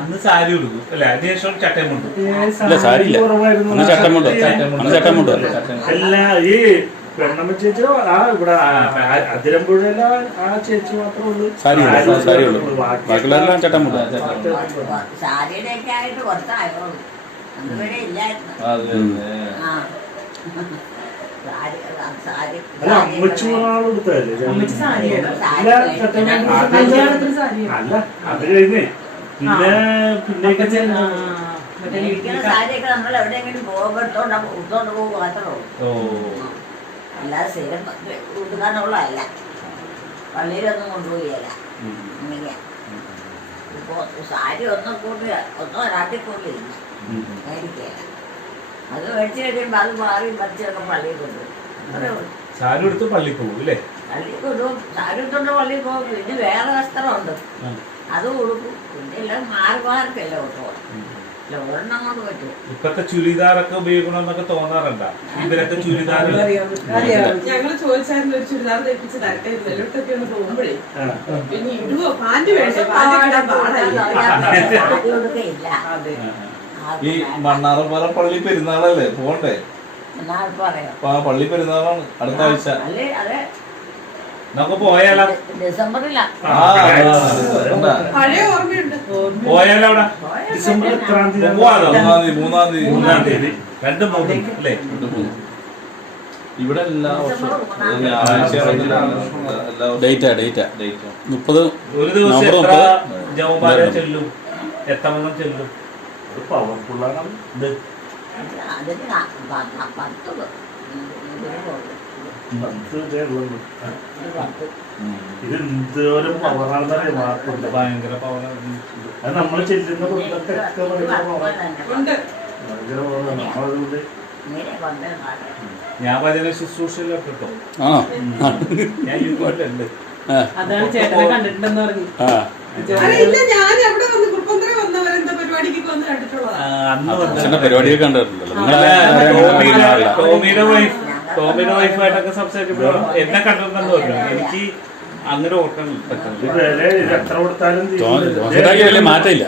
അന്ന് സാരി ഉടുക്കും അല്ലെ? അതിനുശേഷം ചട്ടയമുണ്ട്. ഇല്ല സാരി ഇല്ല, അന്ന് ചട്ടമുണ്ടോ? അന്ന് ചട്ടമുണ്ടോ? അല്ല ഈ പെണ്ണമ്മ ചേച്ചി ആ ഇവിടെ അതിരമ്പുഴയില ആ ചേച്ചി മാത്രമേ ഉള്ളൂ സാരി ഉള്ളു, സാരി ഉള്ളു, ബാക്കിയുള്ളവരെല്ലാം ചട്ടമുണ്ടോ? സാരിയുടെ ഒക്കെ ആയിട്ട് കുറച്ചായോളൂ. അതുവരെ ഇല്ലായിരുന്നു. ആ സാരി സാരി അല്ല അമ്മച്ചി ഒരാൾ എടുത്തതല്ലേ? അമ്മച്ചി സാരിയാണ്. അല്ല അത് കഴിഞ്ഞേ പിന്നെ ഇരിക്കുന്ന സാരിയൊക്കെ നമ്മൾ എവിടെയെങ്കിലും പോകുമ്പോൾ ഉടുത്തോണ്ട് പോകും മാത്രമേ ഉള്ളൂ. അല്ലാതെ സ്ഥിരം ഉടുക്കാനുള്ളതല്ല. പള്ളിയിലൊന്നും കൊണ്ടുപോയില്ല. ഇങ്ങനെ ഇപ്പോൾ സാരി ഒന്നും കൂട്ടി ഒന്നോ രാത്രി കൂട്ടിയില്ല മേടിക്കുകയില്ല. അത് മേടിച്ച് കഴിയുമ്പോൾ അത് മാറി മറിച്ചൊക്കെ പള്ളിയിൽ കൊണ്ടുപോകും. സാരി എടുത്ത് പള്ളിയിൽ പോകും അല്ലേ? പള്ളിയിൽ കൊണ്ടുപോകും. സാരി എടുത്തോണ്ട് പള്ളിയിൽ പോകും. പിന്നെ വേറെ വസ്ത്രമുണ്ട്, അത് കൊടുക്കും. പിന്നെ എല്ലാം മാർക്കല്ലേ കൊണ്ടുപോകും. ഒരെണ്ണം കൊണ്ട് പറ്റും. ഇപ്പത്തെ ചുരിദാറൊക്കെ ഉപയോഗിക്കണമെന്നൊക്കെ തോന്നാറുണ്ടോ? ഇവരൊക്കെ ചുരിദാർ ഞങ്ങള് ചോദിച്ചായിരുന്നു ഒരു ചുരിദാർ തയ്പ്പിച്ച് തരട്ടെ വെള്ളത്തൊക്കെ ഒന്ന് പോകുമ്പോഴേ പിന്നെ ഇടുവോ പാന്റ് വേണ്ട കൊടുക്കയില്ല. ഈ മണ്ണാറപ്പാറ പള്ളി പെരുന്നാളല്ലേ, പോണ്ടേ? എന്നാ പറയാം. അപ്പൊ ആ പള്ളി പെരുന്നാളാണ് അടുത്ത ആഴ്ച. അല്ലേ അതെ നമുക്ക് പോയാലോ? ഡിസംബറിലാ. പഴയ ഓർമ്മയുണ്ട്. പോയാലോ? അവിടെ ഡിസംബർ എത്രാം തീയതി? മൂന്നാം തീയതി 2-3 അല്ലേ? ഇവിടെ എല്ലാ വർഷവും ഞായറാഴ്ച എല്ലാ ഡേറ്റാ 30 ഒരു ദിവസം നവംബർ എത്ര 30 ജവമാല ചെല്ലും? എത്ര ചെല്ലും? പവർഫുള്ളാണ് ഇത്. അതിന് 10 ഇത് എന്തോരം പവറാണെന്നറിയാം. മാർക്കുണ്ട് ഭയങ്കര പവറാണ്. അത് നമ്മൾ ചെല്ലുന്ന കൊണ്ടൊക്കെ ഭയങ്കര പവറാണ്. നമ്മളതുകൊണ്ട് ഞാൻ ഭജന ശുശ്രൂഷയിലൊക്കെ കിട്ടും. ആണോ? ഞാൻ യൂട്യൂബിലുണ്ട്. അതാണ് ചേട്ടനെ കണ്ടിട്ടുണ്ടെന്ന് പറഞ്ഞു. ഇല്ല ഞാൻ എവിടെ വന്ന് കുറുപ്പന്തറ വന്നവരെന്താ പരിപാടിക്ക് വന്ന് കണ്ടിട്ടുള്ളതാ. പരിപാടിയൊക്കെ കണ്ടിട്ടുണ്ടല്ലോ ടോമിയുടെ വൈഫായിട്ടൊക്കെ സംസാരിക്കുമ്പോൾ എന്നെ കണ്ടിട്ടുണ്ടെന്ന് പറഞ്ഞു. എനിക്ക് അങ്ങനെ ഓർക്കാൻ പറ്റുന്നില്ല. എത്ര കൊടുത്താലും ജോസേട്ടാക്കി വലിയ മാറ്റമില്ല,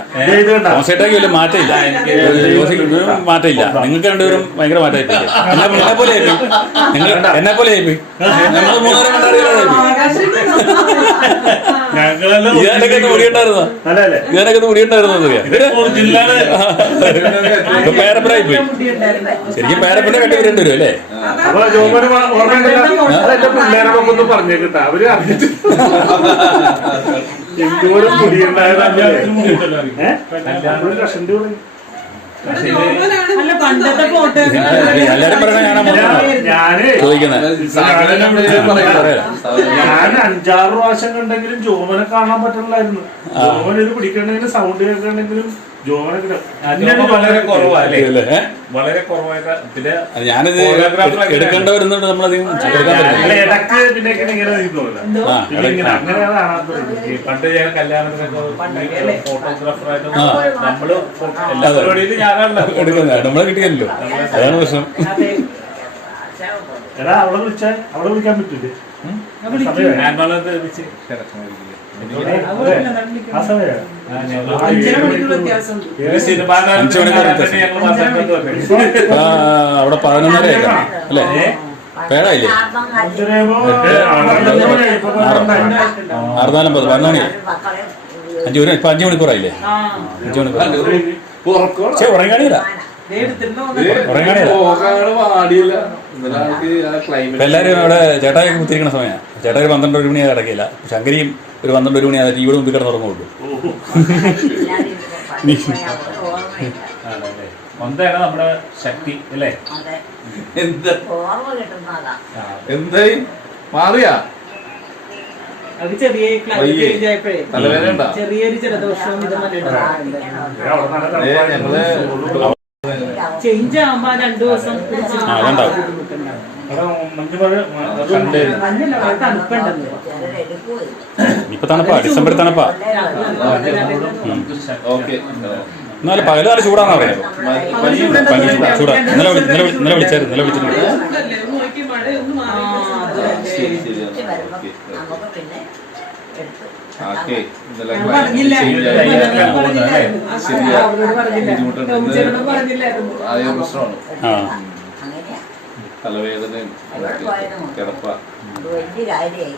ജോസേട്ടാക്കി വലിയ മാറ്റമില്ല, മാറ്റമില്ല. നിങ്ങൾക്ക് രണ്ടുപേരും ഭയങ്കര മാറ്റമായിപ്പോയി. എന്നെ പോലെ ആയിപ്പോയി, നിങ്ങൾ എന്നെ പോലെ ആയിപ്പോയി. നമ്മൾ 3 ഇതിനൊക്കെ മുടിയുണ്ടായിരുന്നോ? ഇതിനൊക്കെ മുടിയുണ്ടായിരുന്നോ? പേരപ്പനായി പോയി. ശരിക്കും പേരപ്പനെ കണ്ടി വരേണ്ടി വരും അല്ലേ? അപ്പൊ ജോമന് ഓർമ്മ പിള്ളേരൊക്കെ ഒന്ന് പറഞ്ഞേക്കിട്ട അവര് അറിഞ്ഞിട്ട് എന്തോരം മുടിയുണ്ടായതല്ലേ. 2 ലക്ഷം രൂപ. എല്ലാരും പറഞ്ഞ ഞാൻ 5-6 പ്രാവശ്യം കണ്ടെങ്കിലും ജോമനെ കാണാൻ പറ്റണില്ലായിരുന്നു. ജോമൻ ഇത് പിടിക്കണമെങ്കിലും സൗണ്ട് കേൾക്കണമെങ്കിലും ജോമനെ വളരെ കുറവല്ലേ? വളരെ കുറവായിട്ട്. പിന്നെ ഞാനിത് എടുക്കേണ്ടവരുന്നുണ്ട് നമ്മളധികം ഇടക്ക് പിന്നെ ഇങ്ങനെ പണ്ട് ഞാൻ കല്യാണത്തിനൊക്കെ ഫോട്ടോഗ്രാഫറായിട്ട് നമ്മള് എല്ലാ പരിപാടിയിലും ഞാനാണല്ലോ എടുക്കുന്നത് നമ്മളെ കിട്ടിയല്ലോ, അതാണ് പ്രശ്നം. അതെ എടാ അവളെ വിളിച്ചാൽ അവളെ വിളിക്കാൻ പറ്റൂലേ? ഞാനുള്ളത് വെച്ച് ആ സമയം 5:30 മണിക്കൂർ വ്യത്യാസമുണ്ട്. സിനിമ അഞ്ച് മണിക്കൂർ വ്യത്യാസം. ആ, അവിടെ 11:30 ആയിക്കാം അല്ലേ? പേടായില്ലേ? 6:40 11 മണിയായി. 5 മണിക്കൂറായില്ലേ? 5 മണിക്കൂർ. പക്ഷേ ഉറങ്ങാണില്ല, ദേ എടുത്തിരുന്നോ ഉറങ്ങാണില്ല. പാടിയില്ല ഇന്നലെ ആൾക്ക് ആ ക്ലൈമറ്റ്. എല്ലാവരും അവിടെ ചേട്ടായൊക്കെ കുത്തിരിക്കുന്ന സമയമാണ്. ചേട്ടായി 12-1 മണിയാ കിടക്കില്ല. ശങ്കരിയും ഒരു 12-1 മണിയാ ടി വിയുടെ മുമ്പിൽ കിടന്നുറങ്ങുള്ളൂ. എന്താണ് നമ്മുടെ ശക്തി അല്ലേ? എന്താ ഓർമ്മ കിട്ടുന്നതാ. എന്തായി മാറിയാ അത് ചെറിയ ക്ലൈമറ്റ് ചേഞ്ച് ആയപ്പോഴേ തലവേദന ഉണ്ടാ? ചെറിയൊരു ജലദോഷവും ഇത് ഞങ്ങള് ചേഞ്ച് ആകുമ്പോ 2 ദിവസം അതുണ്ടാവും. മഞ്ഞല്ല തണുപ്പുണ്ടല്ലോ. ഇപ്പൊ തണുപ്പാ, ഡിസംബർ തണുപ്പാ. ഓക്കെ എന്നാലും പകല് നല്ല ചൂടാന്നാ പറയുന്നത്. ചൂടാ. ഇന്നലെ വിളിച്ചായിരുന്നു. ചൂടല്ലേ, ഒന്ന് നോക്കി മഴയൊന്നും മാറി. ശരി ശരി നമുക്ക് പിന്നെ എടുത്ത് ഓക്കെ ഇന്നലെ ഞാൻ പറഞ്ഞില്ല. ശരിയാ അവരോട് പറഞ്ഞില്ല. ടോമിച്ചേട്ടനോട് പറഞ്ഞില്ലായിരുന്നു. ആദ്യ പ്രശ്നമാണ് ആ, അങ്ങനെയാ. തലവേദനയും കിടപ്പ. അത് വലിയ കാര്യമായി.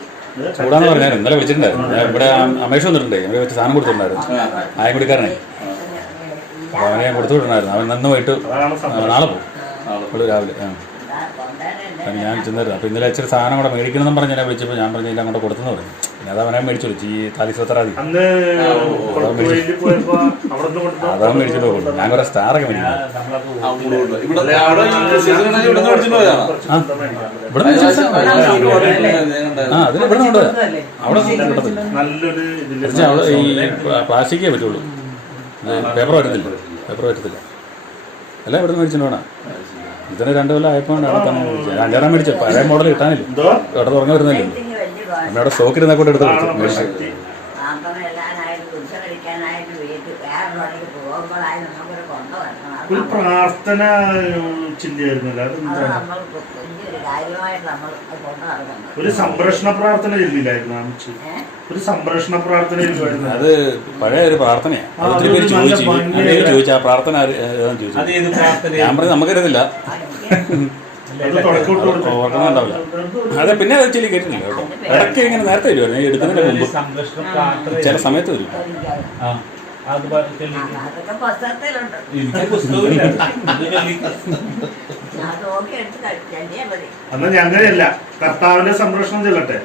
ചൂടാന്ന് പറഞ്ഞായിരുന്നു. ഇന്നലെ വിളിച്ചിട്ടുണ്ടായിരുന്നു. ഞാൻ ഇവിടെ അമേഷ് വന്നിട്ടുണ്ടേ, അവരെ വെച്ച് സാധനം കൊടുത്തിട്ടുണ്ടായിരുന്നു. ആയക്കുടിക്കാരനെ. അപ്പോൾ അവനെ ഞാൻ കൊടുത്തു വിടണമായിരുന്നു. അവൻ നന്ന് പോയിട്ട് നാളെ പോകും. ഇവിടെ രാവിലെ. അപ്പം ഞാൻ ചെന്നിരുന്നു. അപ്പോൾ ഇന്നലെ ഇച്ചിരി സാധനം കൂടെ മേടിക്കണമെന്നും പറഞ്ഞ് ഞാൻ വിളിച്ചപ്പോൾ ഞാൻ പറഞ്ഞു ഇല്ല അങ്ങോട്ട് കൊടുത്തെന്ന് പറയും. പിന്നെ അത് അവനെ മേടിച്ചു ഈ 40-70 അന്ന് കൊളത്തുവഴിയിൽ പോയപ്പോ അവിടുന്ന് കൊടുത്തു. അതാവും മേടിച്ചിട്ട് പോകും. ഞാൻ കുറേ സ്റ്റാറൊക്കെ മേടിക്കുന്നു. ഇവിടെ മേടിച്ചിട്ട് പോയതാണോ? ഇവിടെ ആ അതിൽ ഇവിടെ ഉണ്ട്. അവിടെ കിട്ടത്തില്ല. നല്ലൊരു ഇതില് പക്ഷേ അവിടെ ഈ പ്ലാസ്റ്റിക്കേ പറ്റുള്ളൂ. പേപ്പർ വരത്തില്ല. എല്ലാം ഇവിടെ നിന്ന് മേടിച്ചിട്ട് വേണം. ഇതിന് 2 കൊല്ലം ആയപ്പോൾ തന്നെ 5-6 മേടിച്ചു. പഴയ മോഡൽ കിട്ടാനില്ല. എന്തോ ഇവിടെ തുറന്നു വരുന്നില്ല. നമ്മുടെ സ്റ്റോക്ക് ഇരുന്ന കൂടെ എടുത്ത് മേടിച്ചു. പ്രാർത്ഥന എല്ലാനായാലും കുരിശ കഴിക്കാനായാലും വീട്ടിൽ വേറെ പണിക്ക് പോകുമ്പോഴായാലും നമുക്കൊരു കൊണ്ടുവരണം. ഒരു പ്രാർത്ഥന ചിന്തയായിരുന്നല്ലോ. അത് അതെന്താണ്? നമ്മൾ വലിയൊരു കാര്യമായിട്ട് നമ്മൾ കൊണ്ടു നടക്കണം. ഒരു സംരക്ഷണ പ്രാർത്ഥന ചെല്ലില്ലായിരുന്നു അമ്മച്ചി? ഒരു സംരക്ഷണ പ്രാർത്ഥന ചെല്ലുമായിരുന്നു. അത് പഴയ ഒരു പ്രാർത്ഥനയാണ്. അത് ഒത്തിരി പേര് ചോദിച്ചു ആ പ്രാർത്ഥന ഏതാന്ന് ചോദിച്ചു. അത് ഏത് പ്രാർത്ഥന? ഞാൻ പറഞ്ഞു നമുക്കറിയത്തില്ല, അത് തുടക്കമിട്ട് കൊടുത്തു. ഓർക്കുന്നുണ്ടാവില്ല. അതെ പിന്നെ അത് ചെല്ലി കേട്ടിട്ടില്ല കേട്ടോ. ഇടയ്ക്ക് ഇങ്ങനെ നേരത്തെ വരുമായിരുന്നു. എടുക്കുന്നതിന് മുമ്പ് സംരക്ഷണ പ്രാർത്ഥന ചില സമയത്ത് വരും. ആ അത് അതൊക്കെ പുസ്തകത്തിലുണ്ട്. എനിക്ക് പുസ്തകമില്ല. ഞാൻ നോക്കി എടുത്ത് കഴിച്ചാൽ മതി. എന്നാൽ ഞങ്ങനെയല്ല, കർത്താവിന്റെ സംരക്ഷണം ചെല്ലട്ടെ.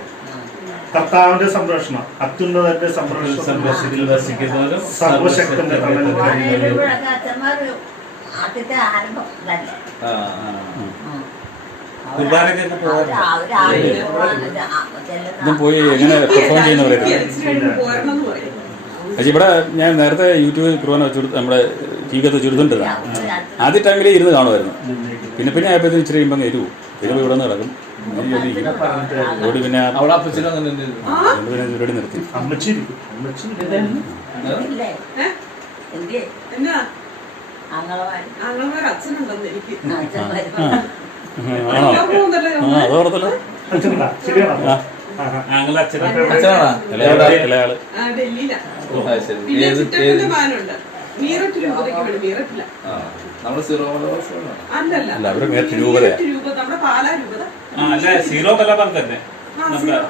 കർത്താവിന്റെ സംരക്ഷണം, അത്യുന്നതന്റെ സംരക്ഷണം, സംരക്ഷണത്തിൽ വസിക്കുന്നവരും സർവശക്തന്റെ തണലിൽ കഴിയുന്നവരും. ഇപ്പോഴൊക്കെ അച്ഛന്മാര് ആദ്യത്തെ ആരംഭം തന്നെ. കുർബാനക്കൊക്കെ പോകാറുണ്ട്. ഇതും പോയി എങ്ങനെ പെർഫോം ചെയ്യുന്നവരൊക്കെ. പോരണം എന്ന് പറയും. പക്ഷേ ഇവിടെ ഞാൻ നേരത്തെ യൂട്യൂബിൽ കുർബാന വെച്ചെടുത്ത് നമ്മുടെ ടീക്കത്ത് ചുരുത്തുണ്ടില്ല. ആദ്യ ടൈമിലേ ഇരുന്ന് കാണുമായിരുന്നു. പിന്നെ ആയപ്പോഴത്തേക്കും ഇച്ചിരി കഴിയുമ്പോൾ എരുവും. പിന്നെ ഇവിടെ നിന്ന് കിടക്കും. ഓടി പിന്നെ അവിടെ അപ്പച്ചനും അങ്ങനെ പിന്നെ പരിപാടി നിർത്തി. അമ്മച്ചി ഇരിക്കും. അമ്മച്ചി എന്നാ ആങ്ങളമാര് ആങ്ങളമാർ അച്ഛനുണ്ടെന്ന് എനിക്ക് ആണോ? അത് ഓർത്തല്ലോ. അച്ഛനുണ്ടാ? ശരിയാണോ? ഞങ്ങളുടെ അച്ഛനെ അച്ഛനാണോ? ഇളയാള് ആ ഡൽഹിയിലാ. ആ, ശരി. പിന്നെ ഏത് ചിറ്റപ്പന്റെ മകനുണ്ട്. മീററ്റ് രൂപതയ്ക്ക് വേണ്ടി. മീററ്റില്ല. നമ്മുടെ സിറോ മലബാർ അല്ലല്ല. അല്ല അവര് നേരത്തെ രൂപതയാ. മീററ്റ് രൂപത നമ്മുടെ പാലാ രൂപത. അല്ല സീറോ മലബാർ തന്നെ. ആ, സീറോ.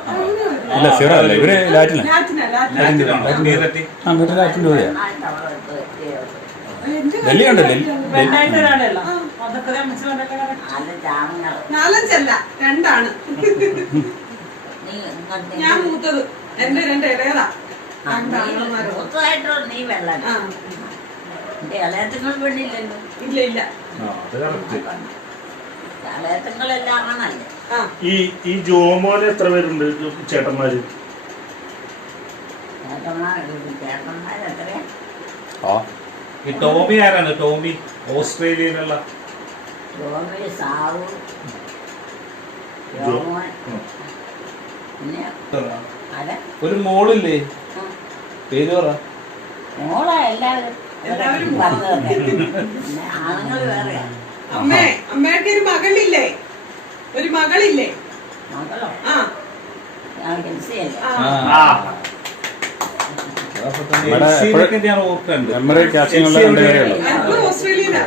അല്ല സിറോ അല്ല, ഇവര് ലാറ്റിനാ. ലാറ്റിനാ. മീററ്റി ആ വീട്ടിൽ ലാറ്റിൻ രൂപയാ. എന്റെ ഡൽഹി ഉണ്ട്. ഡൽഹി രണ്ടായിട്ട് ഒരാളല്ല. അതൊക്കെ അമ്മച്ചി പറഞ്ഞൊക്കെ ചാമങ്ങൾ 4-5 അല്ല 2 ആണ്. നീ ഞാൻ മൂത്തത്. എന്റെ 2 ഇളയതാ. 2 ആങ്ങളമാരോ. മൂത്തതായിട്ടുള്ള നീ വെള്ളം ആ എന്റെ ഇളയത്തുങ്ങൾ പെണ്ണില്ലല്ലോ. ഇല്ല ഇല്ല. ഇളയത്തുങ്ങളെല്ലാം ആണല്ലേ. ആ ഈ ജോമോന് എത്ര പേരുണ്ട് ചേട്ടന്മാര്? ചേട്ടന്മാരെത്രയാ? ആ ഈ ടോമി ആരാണ്? ടോമി ഓസ്ട്രേലിയയിലുള്ള ജോമി, സാവു, ജോമോൻ, പിന്നെ ആരാ? ഒരു മോളില്ലേ? പേര് പറ. മോളാ എല്ലാവരും. എല്ലാവരും പറഞ്ഞതൊക്കെ പിന്നെ ആണുങ്ങൾ വേറെയാ. അമ്മയ്ക്ക് ഒരു മകളില്ലേ? ഒരു മകളില്ലേ? മകളോ ആ ഞാൻ മനസ്സിലല്ലേ എൽസിയിലൊക്കെ ഞാൻ ഓർക്കുന്നുണ്ട്. മെമ്മറി ക്യാച്ചിങ്ങുള്ള രണ്ട് കാര്യമുള്ളൂ. അത് ഓസ്ട്രേലിയയിലാ.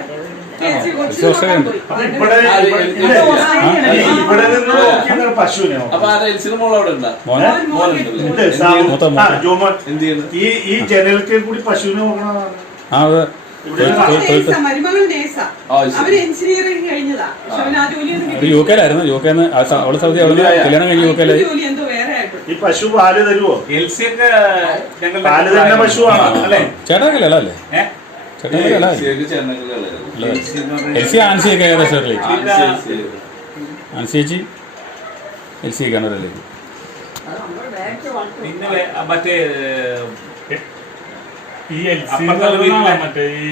ചേച്ചി കൊച്ചിന് ഓസ്ട്രേലിയ ഉണ്ട്. നോക്കാൻ പോയി. ഇവിടെ ഇവിടെ നിന്ന് നോക്കിയ പശുവിനെ അപ്പൊ ആ എൽസിന് മോൾ അവിടെ ഉണ്ടാ മോനെ മോനുണ്ടല്ലേ? ഉണ്ട്, സാബു. ആ, ജോമോൻ. എന്ത് ചെയ്യുന്നു? ഈ ജനൽക്ക് കൂടി പശുവിനെ നോക്കണതാണ്. ആ അത് അവൻ നേഴ്സാ, മരുമകൾ നേഴ്സാ. ആ, ശരി. അവര് എഞ്ചിനീയറിംഗ് കഴിഞ്ഞതാ. പക്ഷെ അവൻ ആ ജോലിയൊന്നും ഒരു യു കെയിലായിരുന്നു. യു കെന്ന് അവള് സൗദി അവള് കല്യാണം കഴിഞ്ഞ് യു കെയിലായി. ജോലി എന്തോ വേറെ ആയിട്ടുണ്ട്. ഈ പശു പാല് തരുവോ? എൽസിയൊക്കെ ഞങ്ങളുടെ പാല് തരുന്ന പശുവാണ് അല്ലേ? ചേട്ടനൊക്കെ ഇളല്ലേ? ഏ? ചേട്ടനൊക്കെ ഇളല്ലേ? എൽസിയൊക്കെ ചെന്നൈയിലുള്ള എൽസി എന്ന് പറഞ്ഞാൽ എൽസി ആൻസിയൊക്കെ ഏകദേശം റിലേറ്റ്. എൽസി. ആൻസി ചേച്ചി എൽസിയൊക്കെയാണ് റിലേറ്റ്. അത് നമ്മൾ മേടിച്ച് വളർത്തും. പിന്നെ മറ്റേ ഈ അപ്പുറത്തെ വീട്ടിലെ മറ്റേ ഈ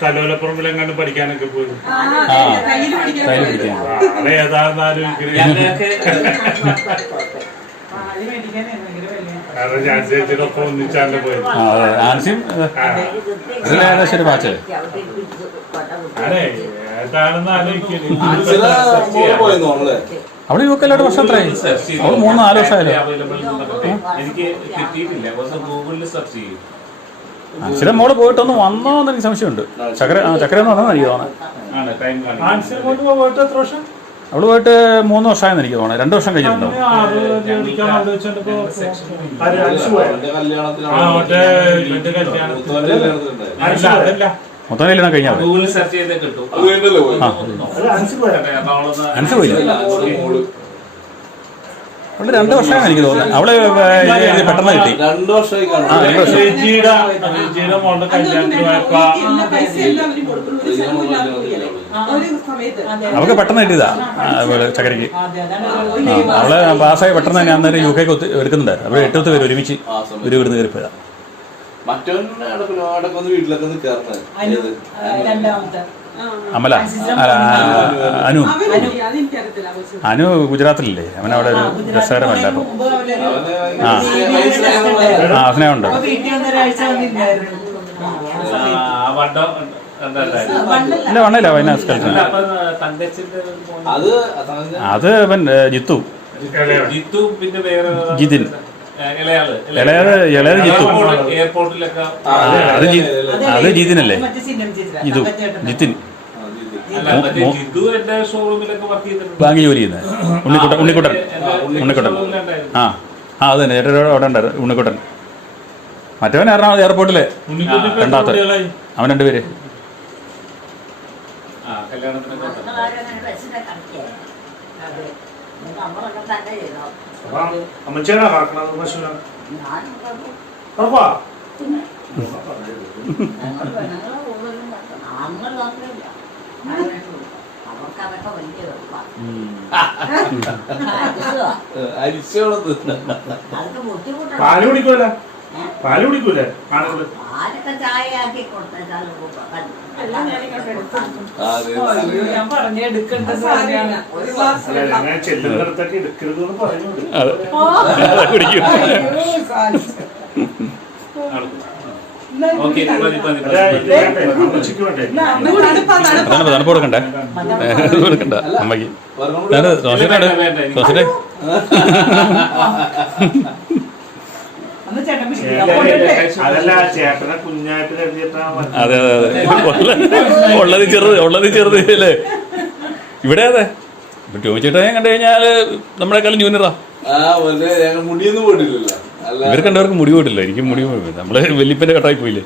തലോലപ്പുറമ്പിലെങ്ങാണ്ട് പഠിക്കാനൊക്കെ പോയി. ആ, അതെ, തയ്യല് പഠിക്കാൻ തയ്യല് പോയത്. പഠിക്കാൻ. അത് ഏതാണെന്നാലും ഞങ്ങൾക്ക് പാല് മേടിക്കാനേ ഭയങ്കര വിലയാ. കാരണം ഞാൻ ചേച്ചിയുടെ ഒപ്പം ഒന്നിച്ചാണ്ട് പോയി. ആ അതെ ആൻസിയും ഇതിൽ ഏകദേശം ഒരു ബാച്ച്. അതെ ഏതാണെന്ന് ആലോചിക്കുന്നു. ആൻസിയുടെ മോള് പോയെന്ന് തോന്നുന്നു അല്ലേ? അവള് യു കെയിലോട്ട് വർഷം എത്രയായി? സെർച്ച് ചെയ്തു. അവള് 3-4 വർഷമായല്ലോ. അവൈലബിൾ എന്നൊക്കെ എനിക്ക് കിട്ടിയിട്ടില്ല. ഒന്ന് ഗൂഗിളിൽ സെർച്ച് ചെയ്യും. ആൻസിയുടെ മോള് പോയിട്ടൊന്ന് വന്നോന്ന് എനിക്ക് സംശയമുണ്ട്. ചക്കര എന്ന് പറഞ്ഞാൽ എനിക്ക് തോന്നുന്നത്. ആണ് ടൈം കാണും. ആൻസർ കൊണ്ട് പോയിട്ട് എത്ര വർഷം? അവള് പോയിട്ട് 3 വർഷമായെന്ന് എനിക്ക് തോന്നുന്നത്. 2 വർഷം കഴിഞ്ഞിട്ടുണ്ടോ? ആര് ആൻസർ പോയോ? അവന്റെ കല്യാണത്തിനാണ്. ആ, മറ്റേ ഇവന്റെ കല്യാണത്തിന്. മൂത്തോന്റെ കല്യാണത്തിനുണ്ടായിരുന്നു. അല്ല, അതല്ല. മൊത്തം കല്യാണം കഴിഞ്ഞാൽ മതി. ഗൂഗിളിൽ സെർച്ച് ചെയ്തേ കിട്ടും. അത് കഴിഞ്ഞല്ലേ പോയി? ആ അത് ആൻസർ പോയോ? ആൻസി പോയില്ല. ആൻസിയുടെ മോള് അവള് 2 വർഷമായെന്ന് എനിക്ക് തോന്നുന്നത്. അവള് ഇത് പെട്ടെന്ന് കിട്ടി. 2 വർഷമായി കാണും. ആ 2 വർഷം. ചേച്ചിയുടെ മോളുടെ കല്യാണത്തിന് പോയപ്പോ എല്ലാ പൈസ എല്ലാം അവര് കൊടുക്കുന്നു. ഒരു ചെലവില്ലാതെ പോവുകയല്ലേ. ഒരു സമയത്ത് അവൾക്ക് പെട്ടെന്ന് കിട്ടിയതാ ചക്കരയ്ക്ക്. അവള് പാസ്സായി പെട്ടെന്ന് തന്നെ അന്നേരം യു കെക്ക് എടുക്കുന്നുണ്ടായിരുന്നു. അവര് 8 പേര് ഒരുമിച്ച് ഒരു ഇവിടുന്ന് കയറിപ്പോയതാ. മറ്റവൻ ഇടയ്ക്ക് ഒന്ന് വീട്ടിലൊക്കെ ഒന്ന് കയറണേ. രണ്ടാമത്തെ അമല അല്ല അനു അതെനിക്കറിയത്തില്ല. അനു ഗുജറാത്തിലല്ലേ? അവനവിടെ ഒരു രസകരമല്ല. അപ്പം ആ ആ സ്നേഹമുണ്ട്. വീട്ടിൽ ഒന്നൊരാഴ്ച വന്നില്ലായിരുന്നു. ഇല്ല വണ്ണില്ല വൈനാസ് കളിച്ചു. അത് ഇവൻ ജിത്തു ജിത്തു പിന്നെ വേറെ ജിതിൻ ഇളയാള് ഇളയത് ജിത്തു. എയർപോർട്ടിലൊക്കെ അത് ജിതിനല്ലേ? മറ്റേ സിനിമ ചേച്ചി ജിതു ജിത്തിൻ അല്ല മറ്റേ ജിത്തു എന്റെ ഷോറൂമിലൊക്കെ വർക്ക് ചെയ്തിട്ടുണ്ട്. ബാങ്ക് ജോലി ചെയ്യുന്നത് ഉണ്ണിക്കുട്ടൻ ആ ആ അത് തന്നെ ചേട്ടൻ അവിടെ ഉണ്ടായിരുന്നു ഉണ്ണിക്കുട്ടൻ. മറ്റവൻ എറണാകുളം എയർപോർട്ടില് രണ്ടാമത്തെ അവൻ 2 പേര്. അമ്മച്ചേടാ കറക്കണത് പശുവിനെ കറക്കുവാ. അവർക്കതൊക്കെ വലിയ അതൊക്കെ ബുദ്ധിമുട്ടാണ്. പാല് കുടിക്കൂല പാല് കുടിക്കൂലേ ആണുങ്ങള്? പാലൊക്കെ ചായയാക്കി കൊടുത്താലും ഞാൻ പറഞ്ഞ എടുക്കണ്ട ഒരു ഗ്ലാസ് അല്ല അങ്ങനെ ചെല്ലുന്നിടത്തൊക്കെ എടുക്കരുത് എന്ന് പറയുന്നുണ്ട്. ഓക്കെ അല്ല, ഇത് വേണ്ടേ? അമ്മച്ചിക്ക് വേണ്ടേ? തണുപ്പ് കൊടുക്കണ്ടേ? കൊടുക്കണ്ട അമ്മയ്ക്ക്. ദോശയുടെ അന്ന് ചേട്ടൻ അതല്ല ചേട്ടനെ കുഞ്ഞായിട്ട് കരുതിയിട്ടാ മതി. അതെ അതെ അതെ ഉള്ളത് ചെറുത് അല്ലേ? ഇവിടെ അതെ ഇപ്പൊ ടോമിച്ചേട്ടനെ കണ്ടു കഴിഞ്ഞാല് നമ്മളെക്കാളും ജൂനിയറാ. മുടിയൊന്നും പോയിട്ടില്ലല്ലോ. ഇവർ കണ്ടവർക്ക് മുടി പോയിട്ടില്ല. എനിക്ക് മുടി പോയി. നമ്മള് വല്യപ്പന്റെ കട്ടായി പോയില്ലേ?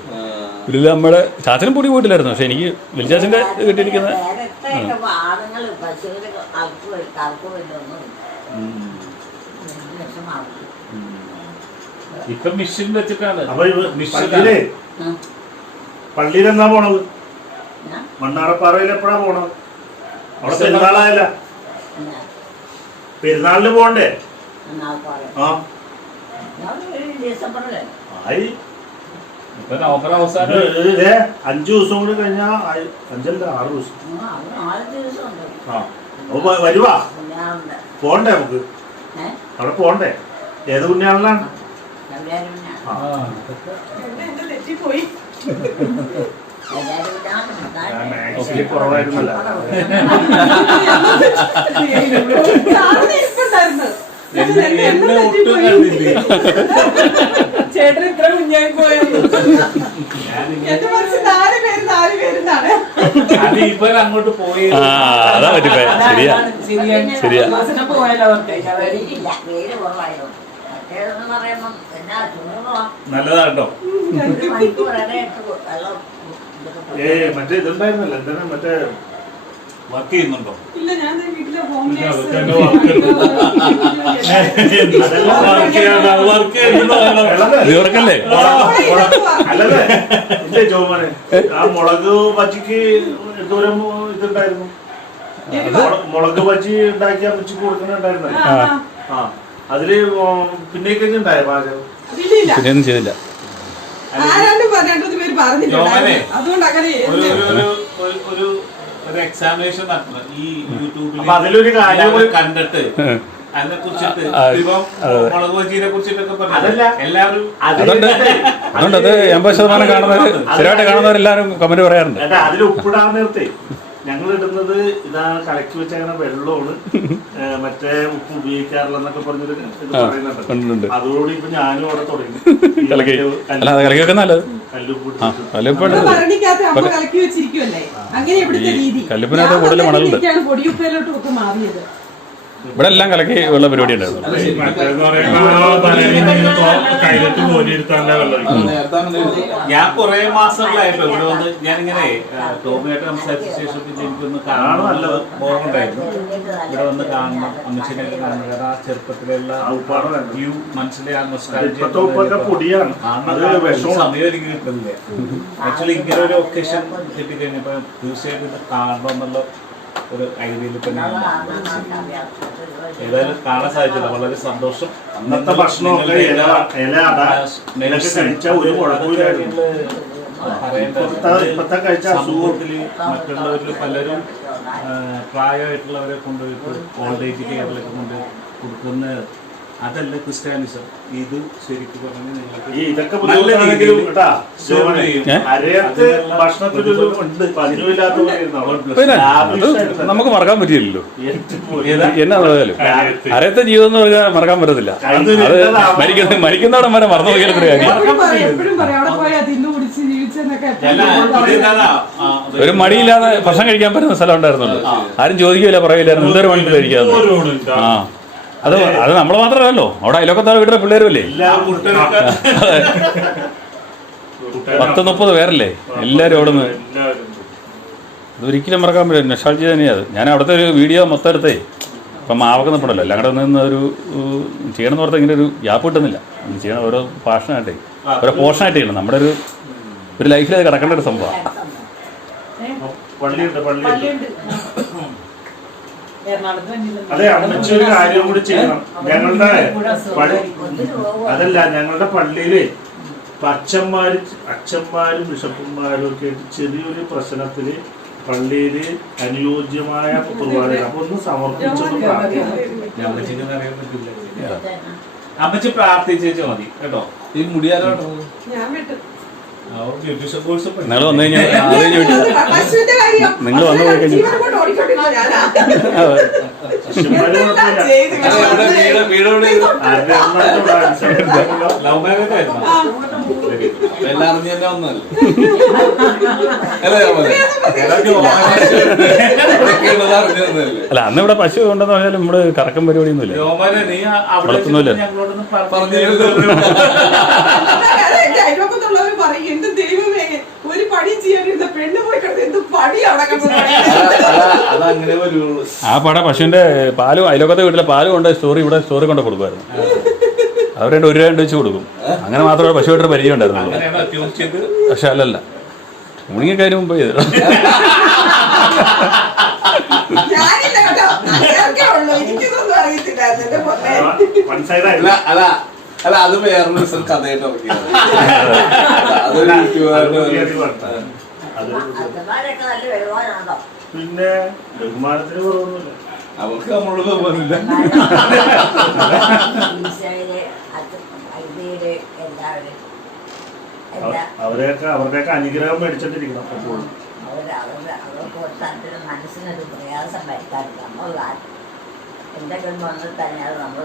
ഇതിൽ നമ്മുടെ ചാച്ചനും മുടി പോയിട്ടില്ലായിരുന്നു. പക്ഷെ എനിക്ക് വലിച്ചാച്ചന്റെ കിട്ടിയിരിക്കുന്ന ആണുങ്ങൾ പശുവിന് കറക്കുമല്ലൊന്നും ഇപ്പൊ മിഷൻ വെച്ചിട്ടാണ്. അപ്പൊ പള്ളിയിലേ പള്ളിയിലെന്നാ പോണത്? മണ്ണാറപ്പാറയിൽ എപ്പോഴാ പോണത്? അവിടെ പെരുന്നാളായല്ല, പെരുന്നാളിന് പോണ്ടേ? ആ ആയി. ഇപ്പൊ നവംബർ അവസാനം 5 ദിവസം കൂടി കഴിഞ്ഞാ 5 അല്ല 6 ദിവസം. ആ അപ്പൊ വരുവാ പോണ്ടേ? നമുക്ക് അവിടെ പോണ്ടേ? ഏത് കുഞ്ഞാളിലാണ്? തെറ്റിപ്പോയി. ആക്ച്വലി കുറവായിരുന്നല്ലോ. എന്നെ ഒട്ടും കണ്ടില്ലേ? ചേട്ടൻ ഇത്ര കുഞ്ഞായി പോയത് എന്റെ മനസ്സിൽ 4 പേരുന്നാണ്. അത് ഇവർ അങ്ങോട്ട് പോയി. അതാ പറ്റിപ്പോ. ശരിയാ ശരിയാ. ബസ്സിനെ പോയല്ലോ പുറത്തേക്ക്. വെയിലില്ല, വെയില് കുറവായിരുന്നു. മറ്റേതെന്ന് പറയുമ്പം എന്നാ ചൂടാ. നല്ലതാട്ടോ. ഒരു മണിക്കൂർ ഇടയിട്ട് വെള്ളം മറ്റേ ഇതുണ്ടായിരുന്നല്ലോ, എന്താണ് മറ്റേ വർക്ക് ചെയ്യുന്നുണ്ടോ? ഇല്ല, ഞാൻ വീട്ടിലെ ഹോം ഇവർക്കല്ലേ അല്ലല്ലേ ഇല്ലേ ജോമോനെ, ആ മുളക് ബജിക്ക് എന്തോരം ഇതുണ്ടായിരുന്നു, മുളക് ബജി ഉണ്ടാക്കി അമ്മച്ചിക്ക് കൊടുക്കുന്നുണ്ടായിരുന്നല്ലോ. ആ അതില് പിന്നേക്ക് ഉണ്ടായ പാചകം പിന്നെയൊന്നും ചെയ്തില്ല. ആരാണ്ടും രണ്ടു പേര് പറഞ്ഞിട്ടുണ്ട്. അതുകൊണ്ട് അങ്ങനെ ഒരു എക്സാമിനേഷൻ നടത്തണം ഈ യൂട്യൂബിൽ. അപ്പൊ അതിലൊരു കാര്യം കൂടി കണ്ടിട്ട് അതിനെ കുറിച്ചിട്ട് ഇപ്പം മുളക് ബജിനെ കുറിച്ചിട്ടൊക്കെ അതല്ല പറഞ്ഞു എല്ലാവരും. അതുകൊണ്ട് അത് 80% കാണുന്നവർ, സ്ഥിരമായിട്ട് കാണുന്നവരെല്ലാരും കമന്റ് പറയാറുണ്ട്. ഏട്ടാ അതിൽ ഉപ്പിടാൻ നേരത്തെ ഞങ്ങൾ ഇടുന്നത് ഇതാണ്, കലക്കി വെച്ച അങ്ങനെ വെള്ളമാണ്, മറ്റേ ഉപ്പ് ഉപയോഗിക്കാറില്ലെന്നൊക്കെ പറഞ്ഞൊരു ഇത് പറയുന്നുണ്ട്. അതോടുകൂടി ഇപ്പൊ ഞാനും അവിടെ തുടങ്ങി കലക്കി വെക്കുന്നല്ലോ. കലക്കി വെച്ചിരിക്കുമല്ലേ, അങ്ങനെ ഇവിടുത്തെ രീതി. കല്ലുപ്പിനകത്ത് കൂടുതൽ മണലുണ്ട്. പൊടിയുപ്പയിലോട്ട് ഒക്കെ മാറിയത്. ഇവിടെ എല്ലാം കലക്കി ഉള്ള പരിപാടി ഉണ്ടായിരുന്നു. ഞാൻ കുറെ മാസങ്ങളായിട്ടോ ഇവിടെ വന്ന് ഞാനിങ്ങനെ ടോമിയായിട്ട് സംസാരിച്ച ശേഷം പിന്നെ എനിക്കൊന്ന് കാണണം നല്ല ഓർമ്മയുണ്ടായിരുന്നു. ഇവിടെ വന്ന് കാണണം, അമ്മച്ചിനെ കാണണം. കാരണം ആ ചെറുപ്പത്തിലുള്ള വ്യൂ മനസ്സിലെ ആ പൊടിയാണ്, സമയം എനിക്ക് കിട്ടുന്നില്ല. ആക്ച്വലി ഇങ്ങനെ ഒരു ഒക്കേഷൻ കിട്ടിക്കഴിഞ്ഞപ്പോ തീർച്ചയായിട്ടും ഇത് കാണണം എന്നുള്ള ഒരു ഐഡിയയിൽ തന്നെ ഏതായാലും കാണാൻ സാധിച്ചില്ല. വളരെ സന്തോഷം. അന്നത്തെ ഭക്ഷണമൊക്കെ സമൂഹത്തില് മറ്റുള്ളവരിൽ പലരും പ്രായമായിട്ടുള്ളവരെ കൊണ്ടുപോയിട്ട് ഓൾഡ് ഏജ് കെയറിലൊക്കെ കൊണ്ട് കൊടുക്കുന്ന അതല്ല ക്രിസ്ത്യാനിസം. ഇത് ശരിക്കും പറഞ്ഞാൽ ഇതൊക്കെ നമുക്ക് മറക്കാൻ പറ്റില്ലല്ലോ. എന്നാ പറഞ്ഞാലും അരയത്തെ ജീവിതം എന്ന് പറഞ്ഞാൽ മറക്കാൻ പറ്റത്തില്ല. അത് മരിക്കുന്നവിടെ വരെ മറന്നു പോയാലും ഒരു മടിയില്ലാതെ ഭക്ഷണം കഴിക്കാൻ പറ്റുന്ന സ്ഥലം ഉണ്ടായിരുന്നുള്ളൂ. ആരും ചോദിക്കില്ല, പറയില്ലായിരുന്നു എന്തൊരു മണിക്കൂർ കഴിക്കാതെ. ആ അത് നമ്മൾ മാത്രമല്ലല്ലോ, അവിടെ അയലോക്കത്താ വീട്ടിലെ പിള്ളേരും അല്ലേ, 10-30 പേരല്ലേ എല്ലാവരും അവിടെ നിന്ന്. അതൊരിക്കലും മറക്കാൻ പറ്റില്ല. നൊസ്റ്റാൾജിയ തന്നെയാണ്. ഞാൻ അവിടുത്തെ ഒരു വീഡിയോ മൊത്തം എടുത്തേ ഇപ്പം മാവൊക്കെ നിൽപ്പുണ്ടല്ലോ, എല്ലാം കൂടെ നിന്ന് ഒരു ചെയ്യണമെന്ന് പറഞ്ഞാൽ ഇങ്ങനെ ഒരു ഗ്യാപ്പ് കിട്ടുന്നില്ല. ചെയ്യണം ഓരോ പാഷനായിട്ടേ, ഓരോ പോർഷനായിട്ട് ചെയ്യണം. നമ്മുടെ ഒരു ലൈഫിൽ അത് കിടക്കേണ്ട ഒരു സംഭവമാണ്. അതെ, അമ്മച്ചി ഒരു കാര്യം കൂടി ചെയ്യണം. ഞങ്ങളുടെ ഞങ്ങളുടെ പള്ളിയില് അച്ഛന്മാരും ബിഷപ്പന്മാരും ഒക്കെ ആയിട്ട് ചെറിയൊരു പ്രശ്നത്തില് പള്ളിയില് അനുയോജ്യമായ കുർബാന അപ്പൊ ഒന്ന് സമർപ്പിച്ചൊന്ന് പ്രാർത്ഥിക്കണം. അമ്മച്ചി പ്രാർത്ഥിച്ചേച്ചാ മതി കേട്ടോ. ഈ മുടിയാലോട്ടോ നിങ്ങൾ വന്നു കഴിഞ്ഞാൽ നിങ്ങൾ വന്നു പോയി കഴിഞ്ഞാൽ എല്ലാം അറിഞ്ഞു തന്നെ വന്നല്ലേ. അല്ല അന്ന് ഇവിടെ പശു ഉണ്ടെന്ന് പറഞ്ഞാൽ നമ്മള് കറക്കം പരിപാടിയൊന്നുമില്ല, വളർത്തുന്നില്ല. എന്റെ ദൈവമേ, ഒരു പണി ചെയ്യാനിരുന്ന പെണ്ണ് പോയി കിടന്ന് എന്ത് പണി അതങ്ങനെ വരുള്ളൂ. ആ പട പശുവിന്റെ പാലും അയലോക്കത്തെ വീട്ടിലെ പാലും കൊണ്ട് ഇവിടെ സ്റ്റോറി കൊണ്ട് കൊടുക്കുമായിരുന്നു. അവരുടെ 1 രൂപ വെച്ച് കൊടുക്കും. അങ്ങനെ മാത്രമേ പശുവായിട്ടൊരു പരിചയം ഉണ്ടായിരുന്നുള്ളൂ. പക്ഷെ അല്ലല്ല, മുണിങ്ങക്കാരും മുമ്പ് ചെയ്തു. അല്ല അത് വേറൊരു കഥയായിട്ട് ഇറക്കിയത്. പിന്നെ ബഹുമാനത്തിന് കുറവൊന്നുമില്ല. അവർക്ക് നമ്മളോട് തോന്നുന്നില്ല. അവരുടെയൊക്കെ അനുഗ്രഹം മേടിച്ചോണ്ടിരിക്കണം എപ്പോഴും. അവർക്ക് ഒരു തരത്തിൽ മനസ്സിനൊരു പ്രയാസം വരുത്താറില്ല. നമ്മൾ എന്തെങ്കിലും വന്നിൽ തന്നെ അത് നമ്മൾ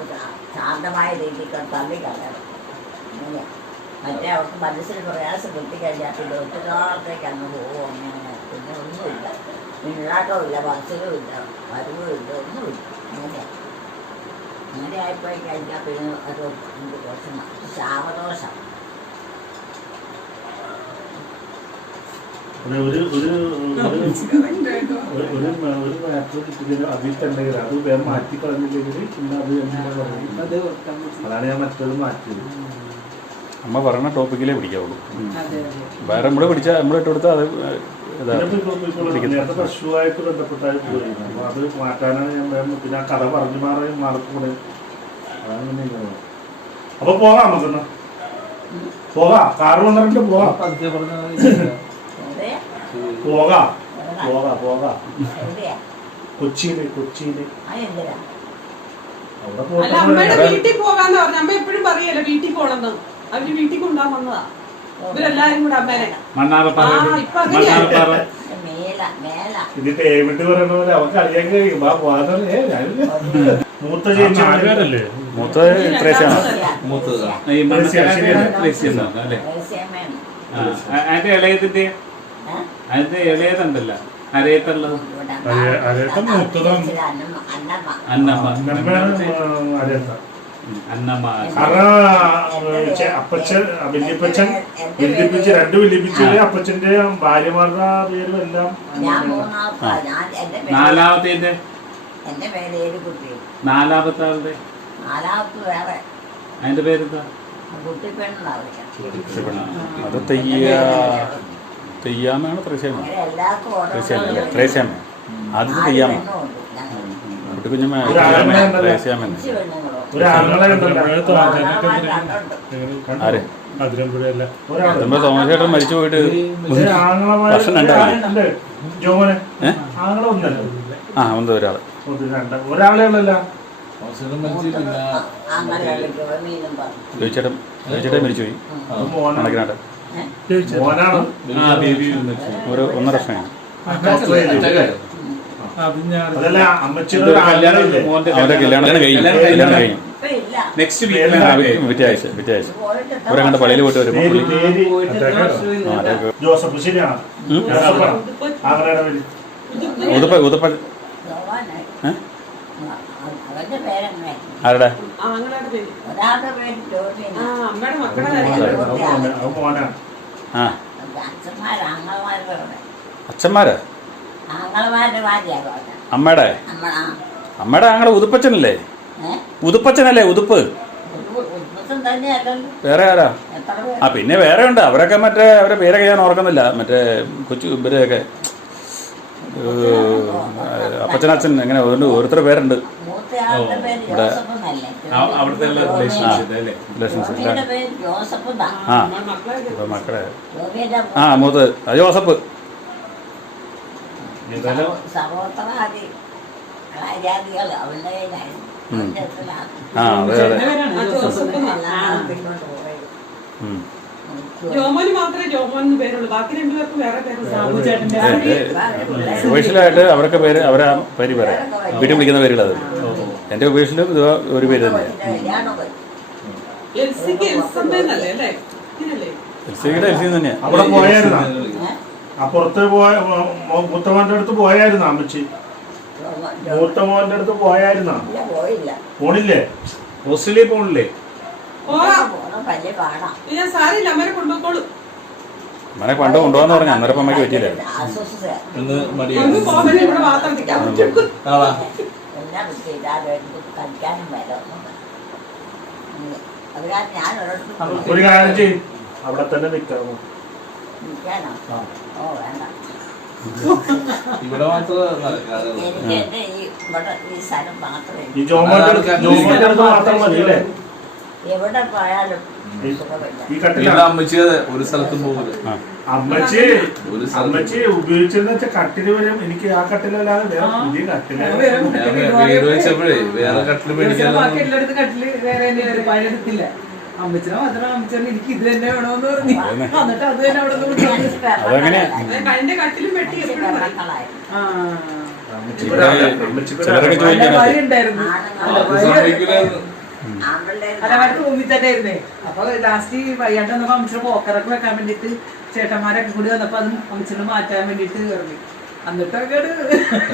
ശാന്തമായ രീതിക്ക് തള്ളിക്കളയണം. അങ്ങനെ മറ്റേ അവർക്ക് മനസ്സിന് പ്രയാസം കിട്ടിക്കഴിഞ്ഞാൽ പിന്നെ ഒറ്റനാളത്തേക്ക് അങ്ങ് പോകും. അങ്ങനെ പിന്നെ ഒന്നുമില്ല, പിന്നാട്ടമില്ല, ബസ്സിലുമില്ല, വരവുമില്ല, ഒന്നുമില്ല. അങ്ങനെ ആയിപ്പോയി കഴിഞ്ഞാൽ പിന്നെ അത് എനിക്ക് കുറച്ച് ശാപദോഷം. ഒരു മാറ്റർ കിട്ടിയ അതിൽ തന്നെ അത് വേറെ മാറ്റി കളഞ്ഞില്ലെങ്കിൽ പിന്നെ അത് എന്താ പറയുന്നത്. അതാണ് ഞാൻ മറ്റത് മാറ്റിയത്. അമ്മ പറയുന്ന ടോപ്പിക്കിലേ പിടിക്കാവുള്ളൂ. വേറെ നമ്മൾ പിടിച്ചാൽ നമ്മൾ ഇട്ട് കൊടുത്താൽ അത് നേരത്തെ പശുവായിട്ട് ബന്ധപ്പെട്ടായി പോയി. അപ്പൊ അത് മാറ്റാനാണ് ഞാൻ വേണം. പിന്നെ ആ കഥ പറഞ്ഞു മാറിക്കൂടെ. അതാണ് പിന്നെ. അപ്പൊ പോകാം, നമുക്കെന്നാ പോകാം. കാറ് വന്നിട്ട് പോകാം. പോകാം കൊച്ചിയില് അവിടെ അല്ല, അമ്മയുടെ വീട്ടിൽ പോകാന്ന് പറഞ്ഞു. അമ്മ എപ്പോഴും പറയല്ലോ വീട്ടിൽ പോണെന്ന്. അവര് വീട്ടിൽ കൊണ്ടുപോകാൻ വന്നതാ ഇവരെല്ലാരും കൂടെ അമ്മേനെ. ഇപ്പൊ അങ്ങനെയാ. ഇത് പേയ്മെന്റ് പറയുന്ന പോലെ അവർക്ക് അറിയാൻ കഴിയും. മൂത്ത ചേച്ചി ആൾക്കാരല്ലേ? മൂത്ത ത്രേസ്യാണ്. അതിന്റെ ഇളയതിന്റെ അതിന്റെ ഇളയതുണ്ടല്ല അരയത്തുള്ളത് അന്നമ്മ അപ്പച്ചൻ വല്യപ്പച്ചൻ രണ്ട് വല്യപ്പിച്ചിലെ അപ്പച്ചന്റെ ഭാര്യമാരുടെ പേരും എല്ലാം. നാലാമത്തെ നാലാമത്തെ ആളുടെ അതിന്റെ പേരെന്താ? അത് തെയ്യാമാണ്. ത്രേസ്യാമ അല്ലേ? ത്രേസ്യാമ ആദ്യത്തെ തെയ്യാമ. കുട്ടി കുഞ്ഞമ്മ ത്രേസ്യാമൻ. ആര്? നമ്മുടെ തോമസേട്ടൻ മരിച്ചു പോയിട്ട് വർഷം രണ്ടായി. ഉണ്ട് ഒരാള്. ചോദിച്ചേട്ടൻ മരിച്ചുപോയി. കണക്കിനാട്ട് ഒരു 1.5 വർഷമാണ്. അവരുടെ കല്യാണം കഴിഞ്ഞു. നെക്സ്റ്റ് വിറ്റാഴ്ച അവരെ കണ്ട പള്ളിയിൽ പോയിട്ട് വരുമ്പോൾ ജോസഫ് ശരിയാണ്. ആരുടെ? അച്ഛന്മാര് അമ്മയുടെ ആങ്ങളെ ഉതുപ്പച്ചനല്ലേ? ഉതുപ്പച്ചനല്ലേ? ഉതുപ്പ് വേറെ ആരാ? പിന്നെ വേറെ ഉണ്ട്. അവരൊക്കെ മറ്റേ അവരുടെ പേരൊക്കെ ഞാൻ ഓർക്കുന്നില്ല. മറ്റേ കൊച്ചു ഇവരെയൊക്കെ അപ്പച്ചനച്ഛൻ എങ്ങനെ ഓരോരുത്തരുടെ പേരുണ്ട്. അവിടുത്തെ മക്കളെ മൂത്ത് ജോസഫ്. ജോമോന് മാത്രമേ ജോമോൻ പേരുള്ളൂ. ബാക്കി രണ്ടുപേർക്കും വേറെ പേരുണ്ട്. ഉപേക്ഷിലായിട്ട് അവരൊക്കെ പേര് അവരെ പേര് പറയാം. വീട്ടിൽ വിളിക്കുന്ന പേരുള്ളത്. എന്റെ ഉപേക്ഷിലും ഇത് ഒരു പേര് തന്നെയാണ്. എൽസിയുടെ എൽസി തന്നെയാണ്. അവിടെ പോയായിരുന്ന അപ്പുറത്ത് മൂത്തമോന്റെ അടുത്ത് പോയായിരുന്ന അമ്മച്ചി? മൂത്തമോന്റെ അടുത്ത് പോയായിരുന്ന? പോണില്ലേ? ഓസ്ട്രേലിയ പോണില്ലേ? അമ്മനെ പണ്ട് കൊണ്ടുപോകാന്ന് പറഞ്ഞു. അന്നേരം അമ്മയ്ക്ക് പറ്റിയില്ല. ഒരു കാര്യം ചെയ്യും, അവിടെ തന്നെ നിൽക്കാമോ? ഇവിടെ ഈ ജോമോന്റെ അടുത്ത് മാത്രം മതി അല്ലേ? എവിടെ പോയാലും ഈ കട്ടിലാണ് അമ്മച്ചി ഒരു സ്ഥലത്തും പോകില്ല. അമ്മച്ചി ഉപയോഗിച്ചെന്ന് വെച്ചാൽ കട്ടില് വരും. എനിക്ക് ആ കട്ടിലല്ലാതെ വേറെ പുതിയ കട്ടില് വീട് വെച്ചപ്പോഴേ വേറെ കട്ടില് മേടിക്കാൻ അമ്മച്ചനെ മാത്രം അമ്മച്ചനെ എനിക്ക് ഇത് തന്നെ വേണമെന്ന് പറഞ്ഞു. എന്നിട്ട് അത് തന്നെ അവിടെ നിന്ന് കൊണ്ടുപോയി. അതങ്ങനെ അതിന്റെ കട്ടിലും വെട്ടി എപ്പോഴും പറയും. ആ. ചിലരൊക്കെ നല്ല ചോദിക്കാൻ ഭാര്യ ഉണ്ടായിരുന്നു. അല്ല റൂമിൽ തന്നെ ആയിരുന്നേ. അപ്പൊ ലാസ്റ്റ് വയ്യാണ്ട് വന്നപ്പോ അമ്മച്ചിന് പോക്കറൊക്കെ വെക്കാൻ വേണ്ടിട്ട് ചേട്ടന്മാരൊക്കെ കൂടി വന്നപ്പോ അത് അമ്മച്ചിനെ മാറ്റാൻ വേണ്ടിട്ട് കയറി. എന്നിട്ടൊക്കെ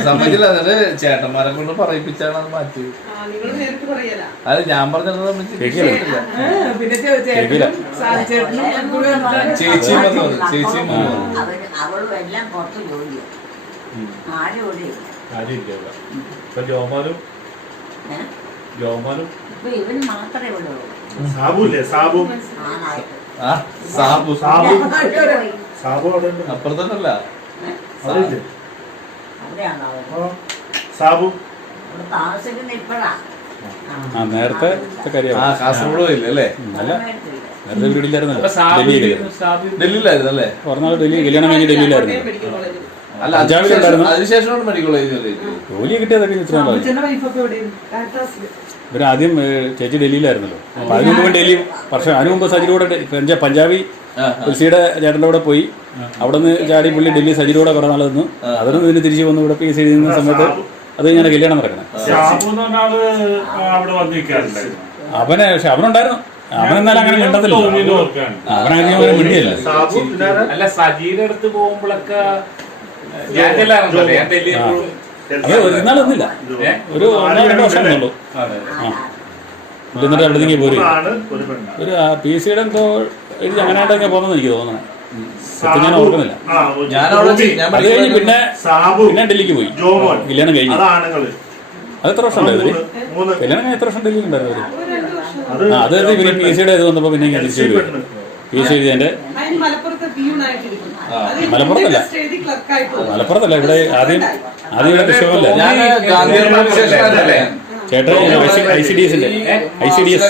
സമ്മതിക്കില്ല. എന്നിട്ട് ചേട്ടന്മാരെ കൊണ്ട് പറയിപ്പിച്ചാണ് അത് മാറ്റി. നിങ്ങൾ നേരിട്ട് പറയല. അത് ഞാൻ പറഞ്ഞത് കേൾക്കില്ല. പിന്നെ ചേട്ടനും സാധിച്ചേട്ടനും കൂടി വന്നിട്ടാണ് ചേച്ചിയും വന്നു. ചേച്ചിയും വന്നു. അവളും എല്ലാം പുറത്ത് ജോലിയാണ്. ആരും ഇവിടെ ഇല്ല. കാര്യമില്ല ഇവിടെ. ഇപ്പൊ ജോമാനും ഇപ്പൊ ഇവന് മാത്രമേ ഇവിടെ ഉള്ളൂ. സാബുല്ലേ സാബു ആണായിട്ട്. ആ സാബു സാബു പോയി. സാബു അവിടെ ഉണ്ട്. അപ്പുറത്തല്ല. അവിടെ ഇല്ലേ? അവിടെയാണോ അവൻ? ആ, സാബു ഇവിടെ താമസിക്കുന്ന ഇപ്പഴാ. ആ നേരത്തെ കാര്യം ആ കാസർഗോഡ് പോയില്ലേ അല്ലേ? അല്ല മേടിച്ചില്ല. നേരത്തെ വീട്ടിലായിരുന്നല്ലോ, സാബു ഡൽഹിയിലായിരുന്നു. ഡൽഹിയിലായിരുന്നു അല്ലേ? പറഞ്ഞാൽ ഡൽഹി കല്യാണം കഴിഞ്ഞ് ഡൽഹിയിലായിരുന്നു. മെഡിക്കൽ കോളേജിൽ. അല്ല പഞ്ചാബിലുണ്ടായിരുന്നു. അതിനുശേഷമാണ് മെഡിക്കൽ കോളേജ്. ജോലി കിട്ടിയതൊക്കെ ഇത്രയും അമ്മച്ചന്റെ വൈഫൊക്കെ എവിടെയാണ്? ഇവരാദ്യം ചേച്ചി ഡൽഹിയിലായിരുന്നല്ലോ. അപ്പൊ അതിന് മുമ്പ് ഡൽഹി വർഷം അതിന് മുമ്പ് സജിയുടെ കൂടെ പഞ്ചാബി തുളസിയുടെ ചേട്ടൻ്റെ കൂടെ പോയി. അവിടെ നിന്ന് ചാടി പുള്ളി ഡൽഹി സജിയുടെ കൂടെ കുറേ നാൾ നിന്നു. അതിന് പിന്നെ തിരിച്ചു വന്ന് ഇവിടെ PhD ചെയ്യുന്ന സമയത്ത് അത് ഞാൻ കല്യാണം നടക്കണം. സാബു എന്ന് പറഞ്ഞ ആള് അവിടെ വന്നിരിക്കാറുണ്ടായിരുന്നു. പക്ഷെ അവനുണ്ടായിരുന്നു. അവനെന്നാലും അങ്ങനെ മിണ്ടത്തില്ല. അവനാദ്യം അങ്ങനെ മിണ്ടിയല്ല. സാബു പിന്നെ ആരാ? അല്ല സജീയുടെ അടുത്ത് പോകുമ്പോഴൊക്കെ ഞാൻ ചെല്ലാറുണ്ടല്ലോ. ഞാൻ ഡൽഹിയിൽ എപ്പോഴും അത് ഇന്നാളൊന്നുമില്ല, ഒരു 1-2 വർഷം ഉള്ളൂ. എന്നിട്ട് അവിടെ നിന്ന് പോരും. ആണ് ഒരു പെണ്ണ്. ഒരു PhD എന്തോ എഴുതി അങ്ങനെയായിട്ടൊക്കെ പോകുന്നെന്ന് എനിക്ക് തോന്നുന്നത്. സത്യം ഞാൻ ഓർക്കുന്നില്ല. ആ, ഞാനവിടെ അത് കഴിഞ്ഞ് പിന്നെ സാബു ഡൽഹിക്ക് പോയി. ജോമോൻ കല്യാണം കഴിഞ്ഞു. അതാണുങ്ങള്. അത് എത്ര വർഷം ഉണ്ടായിരുന്നു? മൂന്ന്. കല്യാണം കഴിഞ്ഞ എത്ര വർഷം ഡൽഹിയിൽ ഉണ്ടായിരുന്നു? അത് അത് പിന്നെ PhD ഇത് വന്നപ്പോൾ പിന്നെ ഇങ്ങനെ തിരിച്ചു പോയി. PhD എഴുതിയതിന്റെ അതിന് മലപ്പുറത്ത് പിയൂണായിട്ടിരിക്കുന്നു. മലപ്പുറത്തല്ല, ക്ലർക്കായിട്ട് മലപ്പുറത്തല്ല, ഇവിടെ ആദ്യം ഇവിടെ തൃശ്ശൂരല്ല. ഞാൻ ഗാന്ധിയുടെ ചേട്ടൻ ICDSന്റെ ICDS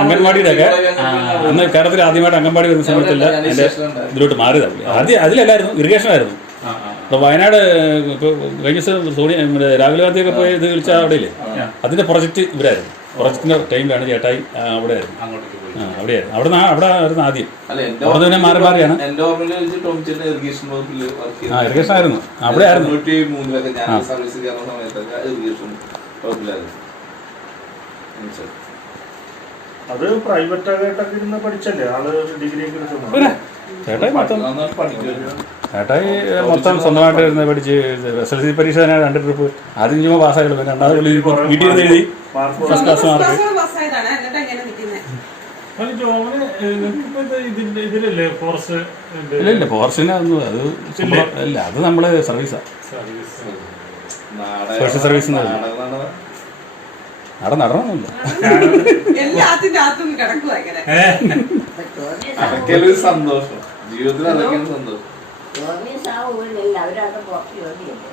അംഗൻവാടിയുടെ ഒക്കെ അന്ന് കേരളത്തിൽ ആദ്യമായിട്ട് അംഗൻവാടി വരുന്ന സമയത്തല്ല എൻ്റെ ഇതിലോട്ട് മാറിയതാണ്. ആദ്യം അതിലല്ലായിരുന്നു, ഇറിഗേഷൻ ആയിരുന്നു. അപ്പോൾ വയനാട് ഇപ്പോൾ കഴിഞ്ഞ ദിവസം രാഹുൽ ഗാന്ധിയൊക്കെ പോയി ഇത് വിളിച്ച അവിടെയില്ലേ, അതിന്റെ പ്രൊജക്ട് ഇവരായിരുന്നു. പ്രൊജക്ടിന്റെ ടൈമിലാണ് ചേട്ടായി അവിടെ ആയിരുന്നു. അവിടെയായിരുന്നു. അവിടെ ആയിരുന്നു ആദ്യം. അവിടെ തന്നെ മാറി മാറിയാണ്. ഇറിഗേഷൻ ആയിരുന്നു, അവിടെ ആയിരുന്നു. അത് പ്രൈവറ്റ് ആയിട്ടൊക്കെ ഇരുന്ന് പഠിച്ചല്ലേ ആള് ഡിഗ്രി ഒക്കെ എടുക്കുന്നത്. ചേട്ടായി മൊത്തം സ്വന്തമായിട്ട് ഇരുന്ന് പഠിച്ച് SLC പരീക്ഷ തന്നെ 2 ട്രിപ്പ് ആദ്യം ചുമ്മാ പാസ്സായുള്ളൂ. പിന്നെ രണ്ടാമത് വീട്ടിൽ നിന്ന് എഴുതി ഫസ്റ്റ് ക്ലാസ് മാർക്ക്. ഇതിലല്ലേ ഫോർസ് ഇല്ല ഫോറസ്റ്റിന് അത് അല്ല, അത് നമ്മള് സർവീസാണ്, സോഷ്യൽ സർവീസ്. അവിടെ നടണമെന്നില്ല. എല്ലാത്തിനകത്തും കിടക്കുക ഇങ്ങനെ. അതൊക്കെ ഒരു സന്തോഷം ജീവിതത്തിൽ. അതൊക്കെയാണ് സന്തോഷം. അവരൊക്കെ പുറത്ത് ജോലിയുണ്ട്.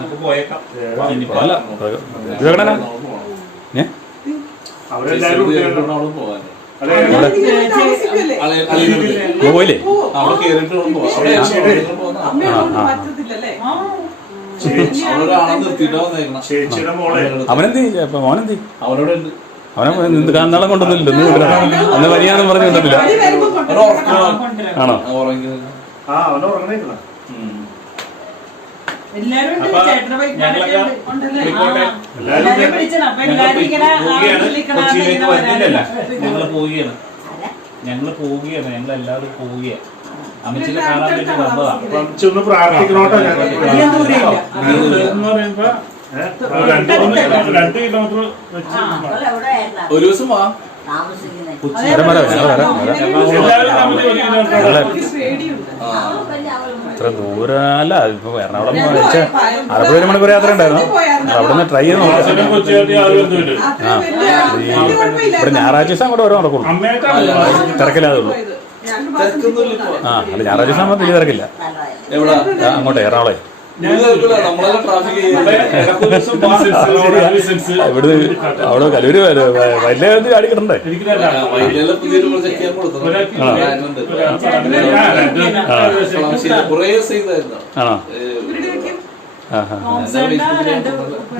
നമുക്ക് പോയേക്കാം. അല്ല ഇതെവിടെയാണ് അവരെല്ലാരും പോവാൻ പോയില്ലേ? അവിടെ കേറിട്ട് പറ്റത്തില്ലല്ലേ? അവരൊരാളെ നിർത്തിയിട്ടാ വന്നേക്കണം. ചേച്ചിയുടെ മോളെ അവനെന്ത് ചെയ്യും? മോനെന്ത് ചെയ്യും? അവരോട് ഉണ്ട്. അവനെ കാന്നാളം കൊണ്ടൊന്നുമില്ല. അന്ന് വരികയാണെന്ന് പറഞ്ഞു കൊണ്ടില്ല. ആണോ? ആ അവനെ ഉറങ്ങണേക്കണം. എല്ലാരും ഉണ്ട്. ചേട്ടന്റെ ഞങ്ങളൊക്കെ ഉണ്ടല്ലേ? പോയിക്കോട്ടെ. എല്ലാരും വിളിച്ചണം. അപ്പൊ എല്ലാരും ഇങ്ങനെ കൊച്ചിയിലേക്ക് വരുന്നില്ലല്ല, ഞങ്ങള് പോവുകയാണ്. അല്ല, ഞങ്ങള് പോവുകയാണ്, ഞങ്ങൾ എല്ലാവരും പോവുകയാണ്. അമ്മച്ചിനെ കാണാൻ വേണ്ടി വന്നതാ. ഒന്ന് പ്രാർത്ഥിക്കണോട്ടോ. വലിയ ദൂരമില്ല. എന്ന് പറയുമ്പോ 2 കിലോമീറ്റർ വെച്ച് അപ്പോൾ എവിടെയായിരുന്നു ഒരു ദിവസം വാ. താമസിക്കുന്നത്? എല്ലാവരും തമ്മിൽ 1 കിലോമീറ്റർ. പേടിയുണ്ട്. ഇത്ര ദൂരം അല്ല. ഇപ്പൊ എറണാകുളം 60 മണിക്കൂർ യാത്ര ഉണ്ടായിരുന്നു. അവിടെ നിന്ന് ട്രൈ ചെയ്ത് നോക്കാം. കൊച്ചിയായിട്ട് യാതൊരു ഇല്ല. ഇവിടെ ഞായറാഴ്ച ദിവസം അങ്ങോട്ട് ഓരോ നടക്കുള്ളൂ, അമ്മയായിട്ടാണ് തിരക്കില്ലാതെ ഉള്ളൂ. അല്ല ഞായറാഴ്ച ദിവസം വലിയ തിരക്കില്ല. എവിടാ? അങ്ങോട്ട് എറണാകുളം നമ്മളെല്ലാം ട്രാഫിക് ഇവിടെ അവിടെ കലൂര് വലിയ ചാടിക്കിടണ്ടേ? പുതിയൊരു പ്രൊജക്ട് ഞാൻ കൊടുത്തു. ആണോ? തോംസന്റെ രണ്ട്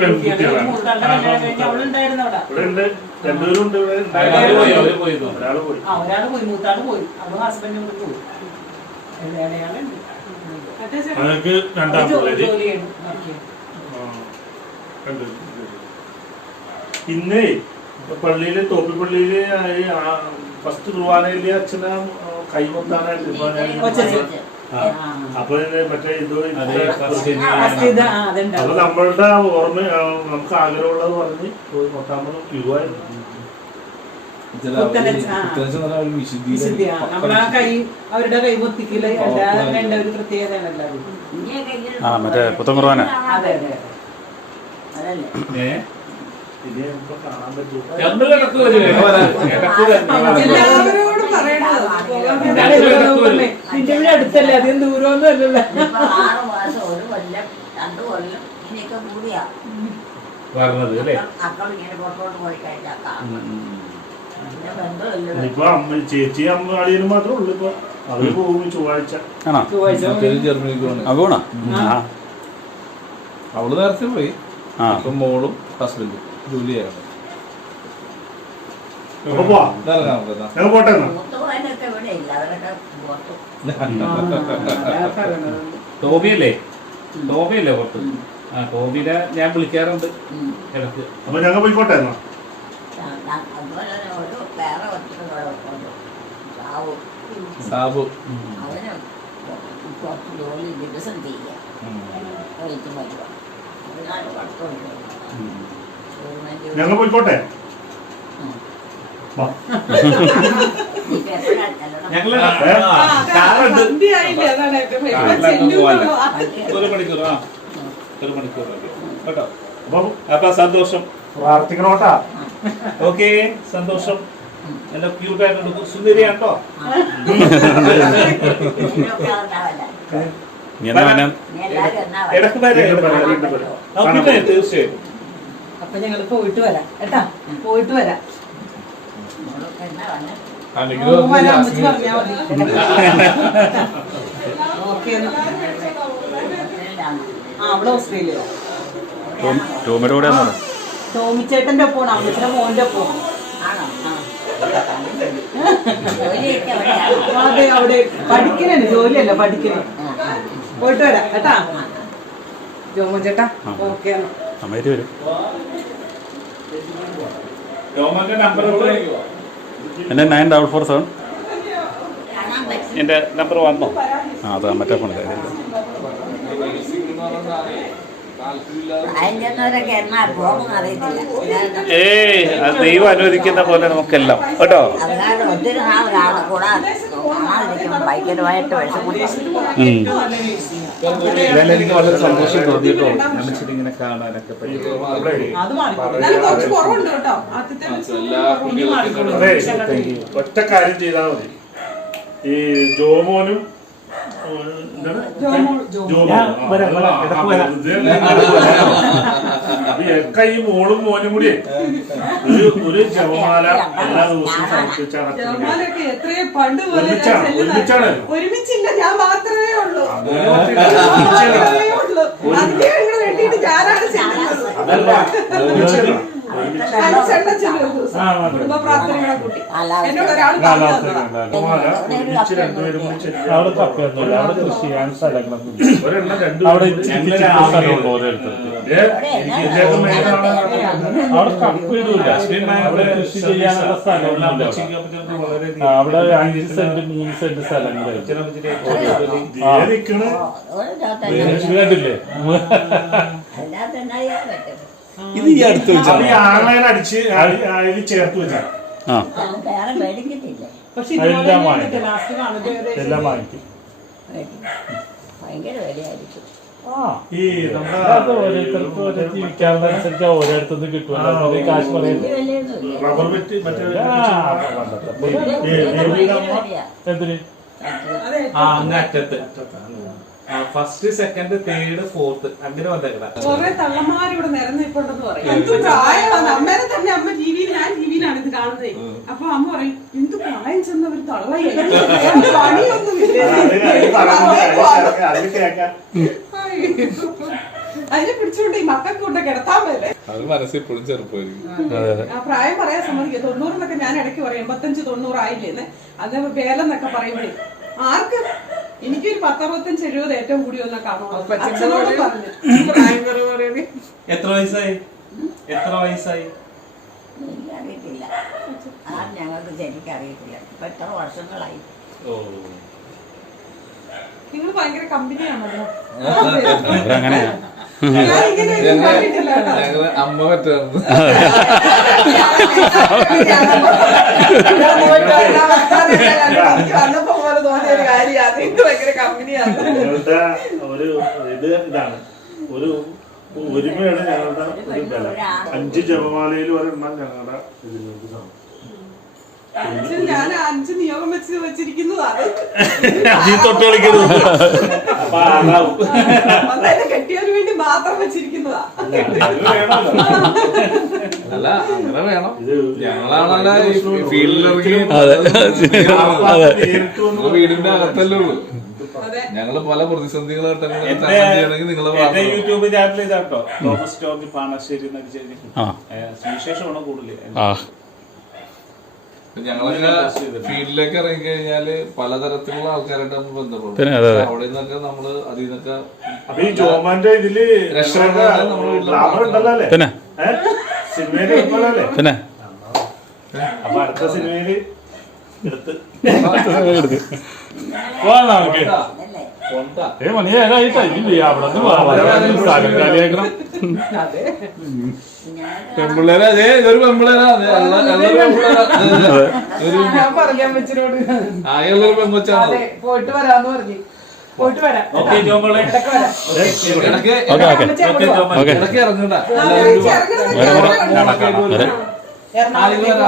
പെൺകുട്ടികള്. മൂത്താളുടെ കല്യാണം കഴിഞ്ഞ് അവളുണ്ടായിരുന്നു അവിടെ. ഇവിടെ ഉണ്ട്, രണ്ടുപേരും ഉണ്ട് ഇവിടെ. ഒരാള് പോയി. ഒരാള് പോയി, മൂത്താള് പോയി. അവളും ഹസ്ബൻഡും കൂടി പോയി. ഇളയാളുണ്ട്. ഞങ്ങൾക്ക് രണ്ടാം പിള്ളേര്. ജോലിയാണ് നോക്കിയത്. ഇന്നേ പള്ളിയില് തോപ്പിപ്പള്ളിയില് ഫസ്റ്റ് കുർബാനയില് അച്ഛനെ കൈമുത്താനായിട്ട് അപ്പൊ മറ്റേ ഇത് അപ്പൊ നമ്മളുടെ ഓർമ്മ നമുക്ക് ആഗ്രഹമുള്ളത് പറഞ്ഞ് പോയി മൊത്താമത് ക്യൂ ആയിരുന്നു. നമ്മളാ കൈ അവരുടെ കൈ പൊത്തിക്കില്ല, അതിന്റെ ഒരു പ്രത്യേകതയാണല്ലോ. മറ്റേ പുത്തൻ കുർബാന. അതെ അതെ അതല്ലേ ഇനി ഇപ്പൊ കാണാൻ പറ്റൂല. എല്ലാവരോടും പറയണത് നിന്റെ അടുത്തല്ലേ, അധികം ദൂരമൊന്നും അല്ലല്ലോ. 6 മാസം 1 കൊല്ലം 2 കൊല്ലം ഇങ്ങനെയൊക്കെ കൂടിയാ പറഞ്ഞത് അല്ലേ? മക്കളിങ്ങനെ പുറത്തോട്ട് പോയി കഴിഞ്ഞാൽ പിന്നെ ബന്ധമില്ല. ഇപ്പൊ അമ്മ ചേച്ചി അമ്മ അളിയനും മാത്രമേ ഉള്ളു. ഇപ്പൊ അവര് പോകും ചൊവ്വാഴ്ച. ആണോ? ജർമ്മനിക്ക് പോകണം. പോണോ? അവള് നേരത്തെ പോയി. ആ ഇപ്പൊ മോളും ഹസ്ബൻഡും ജോലി ചെയ്യണം. അപ്പൊ പോവാം, ഇറങ്ങാം നമുക്ക്. ഞങ്ങൾ പോട്ടെ എന്നാ. മൂത്തവനൊക്കെ ഇവിടെ ഇല്ല, അവരൊക്കെ പുറത്തു. ടോബിയല്ലേ പുറത്ത്? ആ ടോബിനെ ഞാൻ വിളിക്കാറുണ്ട് ഇടയ്ക്ക്. അപ്പൊ ഞങ്ങൾ പോയിക്കോട്ടെ എന്നാ. അതുപോലെ തന്നെ ഒരു വേറെ ഒറ്റ സാബു അവന് കുറച്ച് ജോലി ദിവസം ചെയ്യാം. വൈകിട്ട് വരുക. അതിനാണ് പഠിത്തമുണ്ട്. ഞങ്ങൾ പോയിക്കോട്ടെ. ഞങ്ങള് സന്ധ്യയായില്ലേ, അതാണ് ഏറ്റവും വലിയ ചെല്ലുന്നുള്ളൂ. 1 മണിക്കൂർ കേട്ടോ. അപ്പൊ അപ്പൊ സന്തോഷം. പ്രാർത്ഥിക്കണോട്ടാ. ഓക്കെ, സന്തോഷം. നല്ല ക്യൂട്ടായിട്ടുണ്ട്, സുന്ദരിയാട്ടോ. ഇടക്ക് വരെ പിന്നെ തീർച്ചയായും. അപ്പൊ ഞങ്ങള് പോയിട്ട് വരാം കേട്ടാ, പോയിട്ട് വരാം. അമ്മച്ചി പറഞ്ഞാ മതി. ഓക്കെ. അവിടെ ഓസ്ട്രേലിയ. ടോമിയുടെ കൂടെ ടോമിച്ചേട്ടന്റെ ഒപ്പമാണ്, അമ്മച്ചിയുടെ മോന്റെ ഒപ്പം. അതെ, അവിടെ പഠിക്കലാണ്, ജോലിയല്ല പഠിക്കണം. പോയിട്ട് വരാം കേട്ടാ ജോമോൻ ചേട്ടാ. ഓക്കെ അമ്മേര് വരും. രോമന്റെ നമ്പർ എൻ്റെ 9447. എന്റെ നമ്പർ വന്നോ? ആ അത് മറ്റേ ഫോണില്ല. അതിൻ്റെവരൊക്കെ എന്നാ പോകുമെന്ന് അറിയത്തില്ല. അത് ദൈവം അനുവദിക്കുന്ന പോലെ നമുക്കെല്ലാം കേട്ടോ. അതുകാരണം ഒത്തിരി നാൾ ഒരാളെ കൂടാതെ കാണാതിരിക്കുമ്പോൾ ഭയങ്കരമായിട്ട് വിഷമിച്ചു. എനിക്ക് വളരെ സന്തോഷം തോന്നിയിട്ടോ ഇങ്ങനെ കാണാനൊക്കെ പറ്റി. അത് മാറിക്കോളും. എന്നാലും കുറച്ച് കുറവുണ്ട് കേട്ടോ. ആദ്യത്തെ ഇനി മാറിക്കോളും. ഒറ്റ കാര്യം ചെയ്താൽ മതി. ഈ ജോമോനും ഈ മോളും മോനും കൂടി ഒരു ജപമാല എല്ലാ ദിവസവും സമർപ്പിച്ചാണ്. ജപമാലയൊക്കെ എത്രയോ പണ്ട് പോലെ ഒരുമിച്ചാണ്. ഒരുമിച്ചില്ല, ഞാൻ മാത്രമേ ഉള്ളൂ. അതിന്റെ വേണ്ടിയിട്ട് ഞാനാണ് ചെല്ലുന്നത്. കുടുംബ പ്രാർത്ഥനകളെ കൂട്ടി എന്നോട് ഒരാൾ പറഞ്ഞു തന്നതാ. രണ്ടുപേരും കൂടി ചെല്ലുക. അവിടെ കപ്പയൊന്നുമില്ല, അവിടെ കൃഷി ചെയ്യാൻ സ്ഥലങ്ങളൊന്നും ഒരെണ്ണം അവിടെ രണ്ടുപേരും സ്ഥലമുള്ളൂ ഓരോരുത്തർക്ക്. അവിടെ കപ്പ ഇടൂല, അവിടെ കൃഷി ചെയ്യാനുള്ള സ്ഥലമൊന്നുമില്ല. അവിടെ 5 സെന്റ് 3 സെന്റ് സ്ഥലങ്ങളായി കണ്ടില്ലേ. ഇത് ഈ അടുത്ത് വെച്ചാൽ ആങ്ങളെ അടിച്ച് അതിൽ ചേർത്ത് വെച്ചാൽ വേറെ മേടിക്കത്തില്ല. പക്ഷെ എല്ലാം ഇതുപോലെ വാങ്ങിക്കും, ലാസ്റ്റ് കാണുന്നത് എല്ലാം വാങ്ങിക്കും. ഭയങ്കര വിലയായിരിക്കും. ഈ നമ്മുടെ അത് ഓരോരുത്തർക്ക് ഓരോ ജീവിക്കാനുള്ളതനുസരിച്ച് ഓരോരുത്തർക്ക് കിട്ടുമല്ലോ. കാശ് പറയുന്നത് റബ്ബർ വെറ്റ് മറ്റേ എന്തിന് അങ്ങറ്റത്ത് ഫസ്റ്റ് സെക്കൻഡ് തേർഡ് ഫോർത്ത് അങ്ങനെ വന്നേക്കണ. കുറെ തള്ളമാരിവിടെ നിരന്നിട്ടുണ്ടെന്ന് പറയും. എന്ത് പ്രായമാണ് അമ്മേനെ തന്നെ. അമ്മ ടിവിയിൽ, ഞാൻ ടിവിയിലാണ് ഇത് കാണുന്നത്. അപ്പൊ അമ്മ പറയും എന്ത് പ്രായം ചെന്ന ഒരു തള്ളയെ പണിയൊന്നുമില്ല. അതിനെ പിടിച്ചുകൊണ്ട് ഈ മക്കൾക്ക് കൊണ്ട് കിടത്താൻ മേലെ. അത് മനസ്സിൽ ഇപ്പോഴും ചെറുപ്പമായിരിക്കും. ആ പ്രായം പറയാൻ സമ്മതിക്കുക. 90 എന്നൊക്കെ ഞാൻ ഇടയ്ക്ക് പറയും, 85-90 ആയില്ലേന്ന്. അത് വേലെന്നൊക്കെ പറയുമ്പോഴേ ആർക്ക് എനിക്കൊരു 10-65-70 ഏറ്റവും കൂടി ഒന്നാ കാണുള്ളൂ. അച്ഛനോട് പറഞ്ഞു എത്ര വയസ്സായി? എനിക്കറിയത്തില്ല. ഞങ്ങൾക്ക് ശരിക്കറിയത്തില്ല. ഇപ്പൊ എത്ര വർഷങ്ങളായി. നിങ്ങൾ ഭയങ്കര കമ്പനിയാണല്ലോ. അങ്ങനെയാ. ഞാനിങ്ങനെ ഒന്നും കണ്ടിട്ടില്ല കേട്ടോ. ഞങ്ങള് അമ്മ പറ്റാറുണ്ട്. വന്നപ്പോ പോലെ തോന്നിയ ഒരു കാര്യമാണ്. ഇത് ഭയങ്കര കമ്പനിയാണ്. ഞങ്ങളുടെ ഒരു ഇതാണ്, ഒരു ഒരുമയാണ് ഞങ്ങളുടെ ഒരു ബലം. 5 ജപമാലയിൽ ഒരെണ്ണം ഞങ്ങളുടെ ഇതിലേക്ക് സമയം. ഞാൻ 5 നിയോഗം വെച്ചിരിക്കുന്നതാണ്. തൊട്ട് കളിക്കുന്നത് അതായത് കെട്ടിയതിനു വേണ്ടി മാത്രം വെച്ചിരിക്കുന്നതാ. അല്ല അങ്ങനെ വേണം. ഞങ്ങളാണല്ലോ ഈ ഫീൽഡിലിറങ്ങി വീടിന്റെ അകത്തല്ലേ ഉള്ളൂ. ഞങ്ങള് പല പ്രതിസന്ധികളായിട്ടൊക്കെ നിങ്ങള് യൂട്യൂബ് ചാനൽ ഇതാട്ടോ, തോമസ് ടോക്കി പാണശ്ശേരി എന്നൊക്കെ ചെയ്ത് സുവിശേഷമാണ് കൂടുതൽ. ഞങ്ങളൊക്കെ ഫീൽഡിലേക്ക് ഇറങ്ങി കഴിഞ്ഞാല് പലതരത്തിലുള്ള ആൾക്കാരായിട്ട് നമ്മൾ ബന്ധപ്പെടും. അവിടെ നിന്നൊക്കെ നമ്മള് അതിൽ നിന്നൊക്കെ അപ്പൊ ഈ ജോമാന്റെ ഇതില് ഉണ്ടല്ലോ പിന്നെ സിനിമയില് ഇപ്പോഴല്ലേ പിന്നെ അപ്പൊ അടുത്ത സിനിമയില് എടുത്ത് പെമ്പിള്ളേരെ അതേ ഇതൊരു പെമ്പിള്ളേരാ, ഞാൻ പറയാൻ വെച്ചിനോട് ആകെയുള്ളൊരു പെങ്കൊച്ചാണ്. പോയിട്ട് വരാന്ന് പറഞ്ഞു. പോയിട്ട് വരാം. ഓക്കെ ജോമോളെ, ഇടയ്ക്ക് വരാം. ഇടയ്ക്ക് ഓക്കെ ഇടയ്ക്ക് ഇറങ്ങണ്ട. എറണാകുളത്തേക്ക്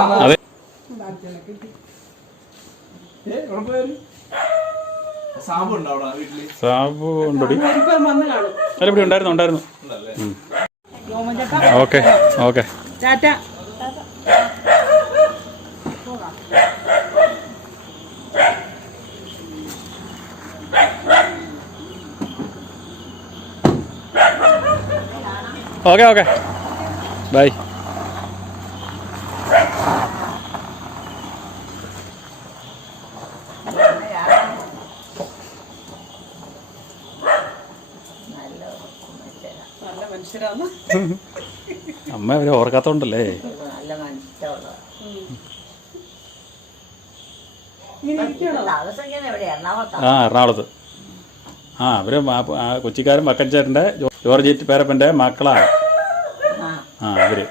സാബുണ്ടോ അവിടെ വീട്ടില്? സാബു ഉണ്ടോടി? വന്ന് കാണും. അല്ല ഇവിടെ ഉണ്ടായിരുന്നു. Okay okay Tata. Okay okay bye. നല്ല മനുഷ്യരാണ്. അമ്മ അവരെ ഓർക്കാത്തോണ്ടല്ലേ. നല്ല മനസ്സിലുള്ള എവിടെ? എറണാകുളത്താണ്. എറണാകുളത്ത്. അവര് കൊച്ചിക്കാരൻ വക്കച്ചേട്ടൻ്റെ ജോർജ് പേരപ്പൻ്റെ മക്കളാണ്. അവര്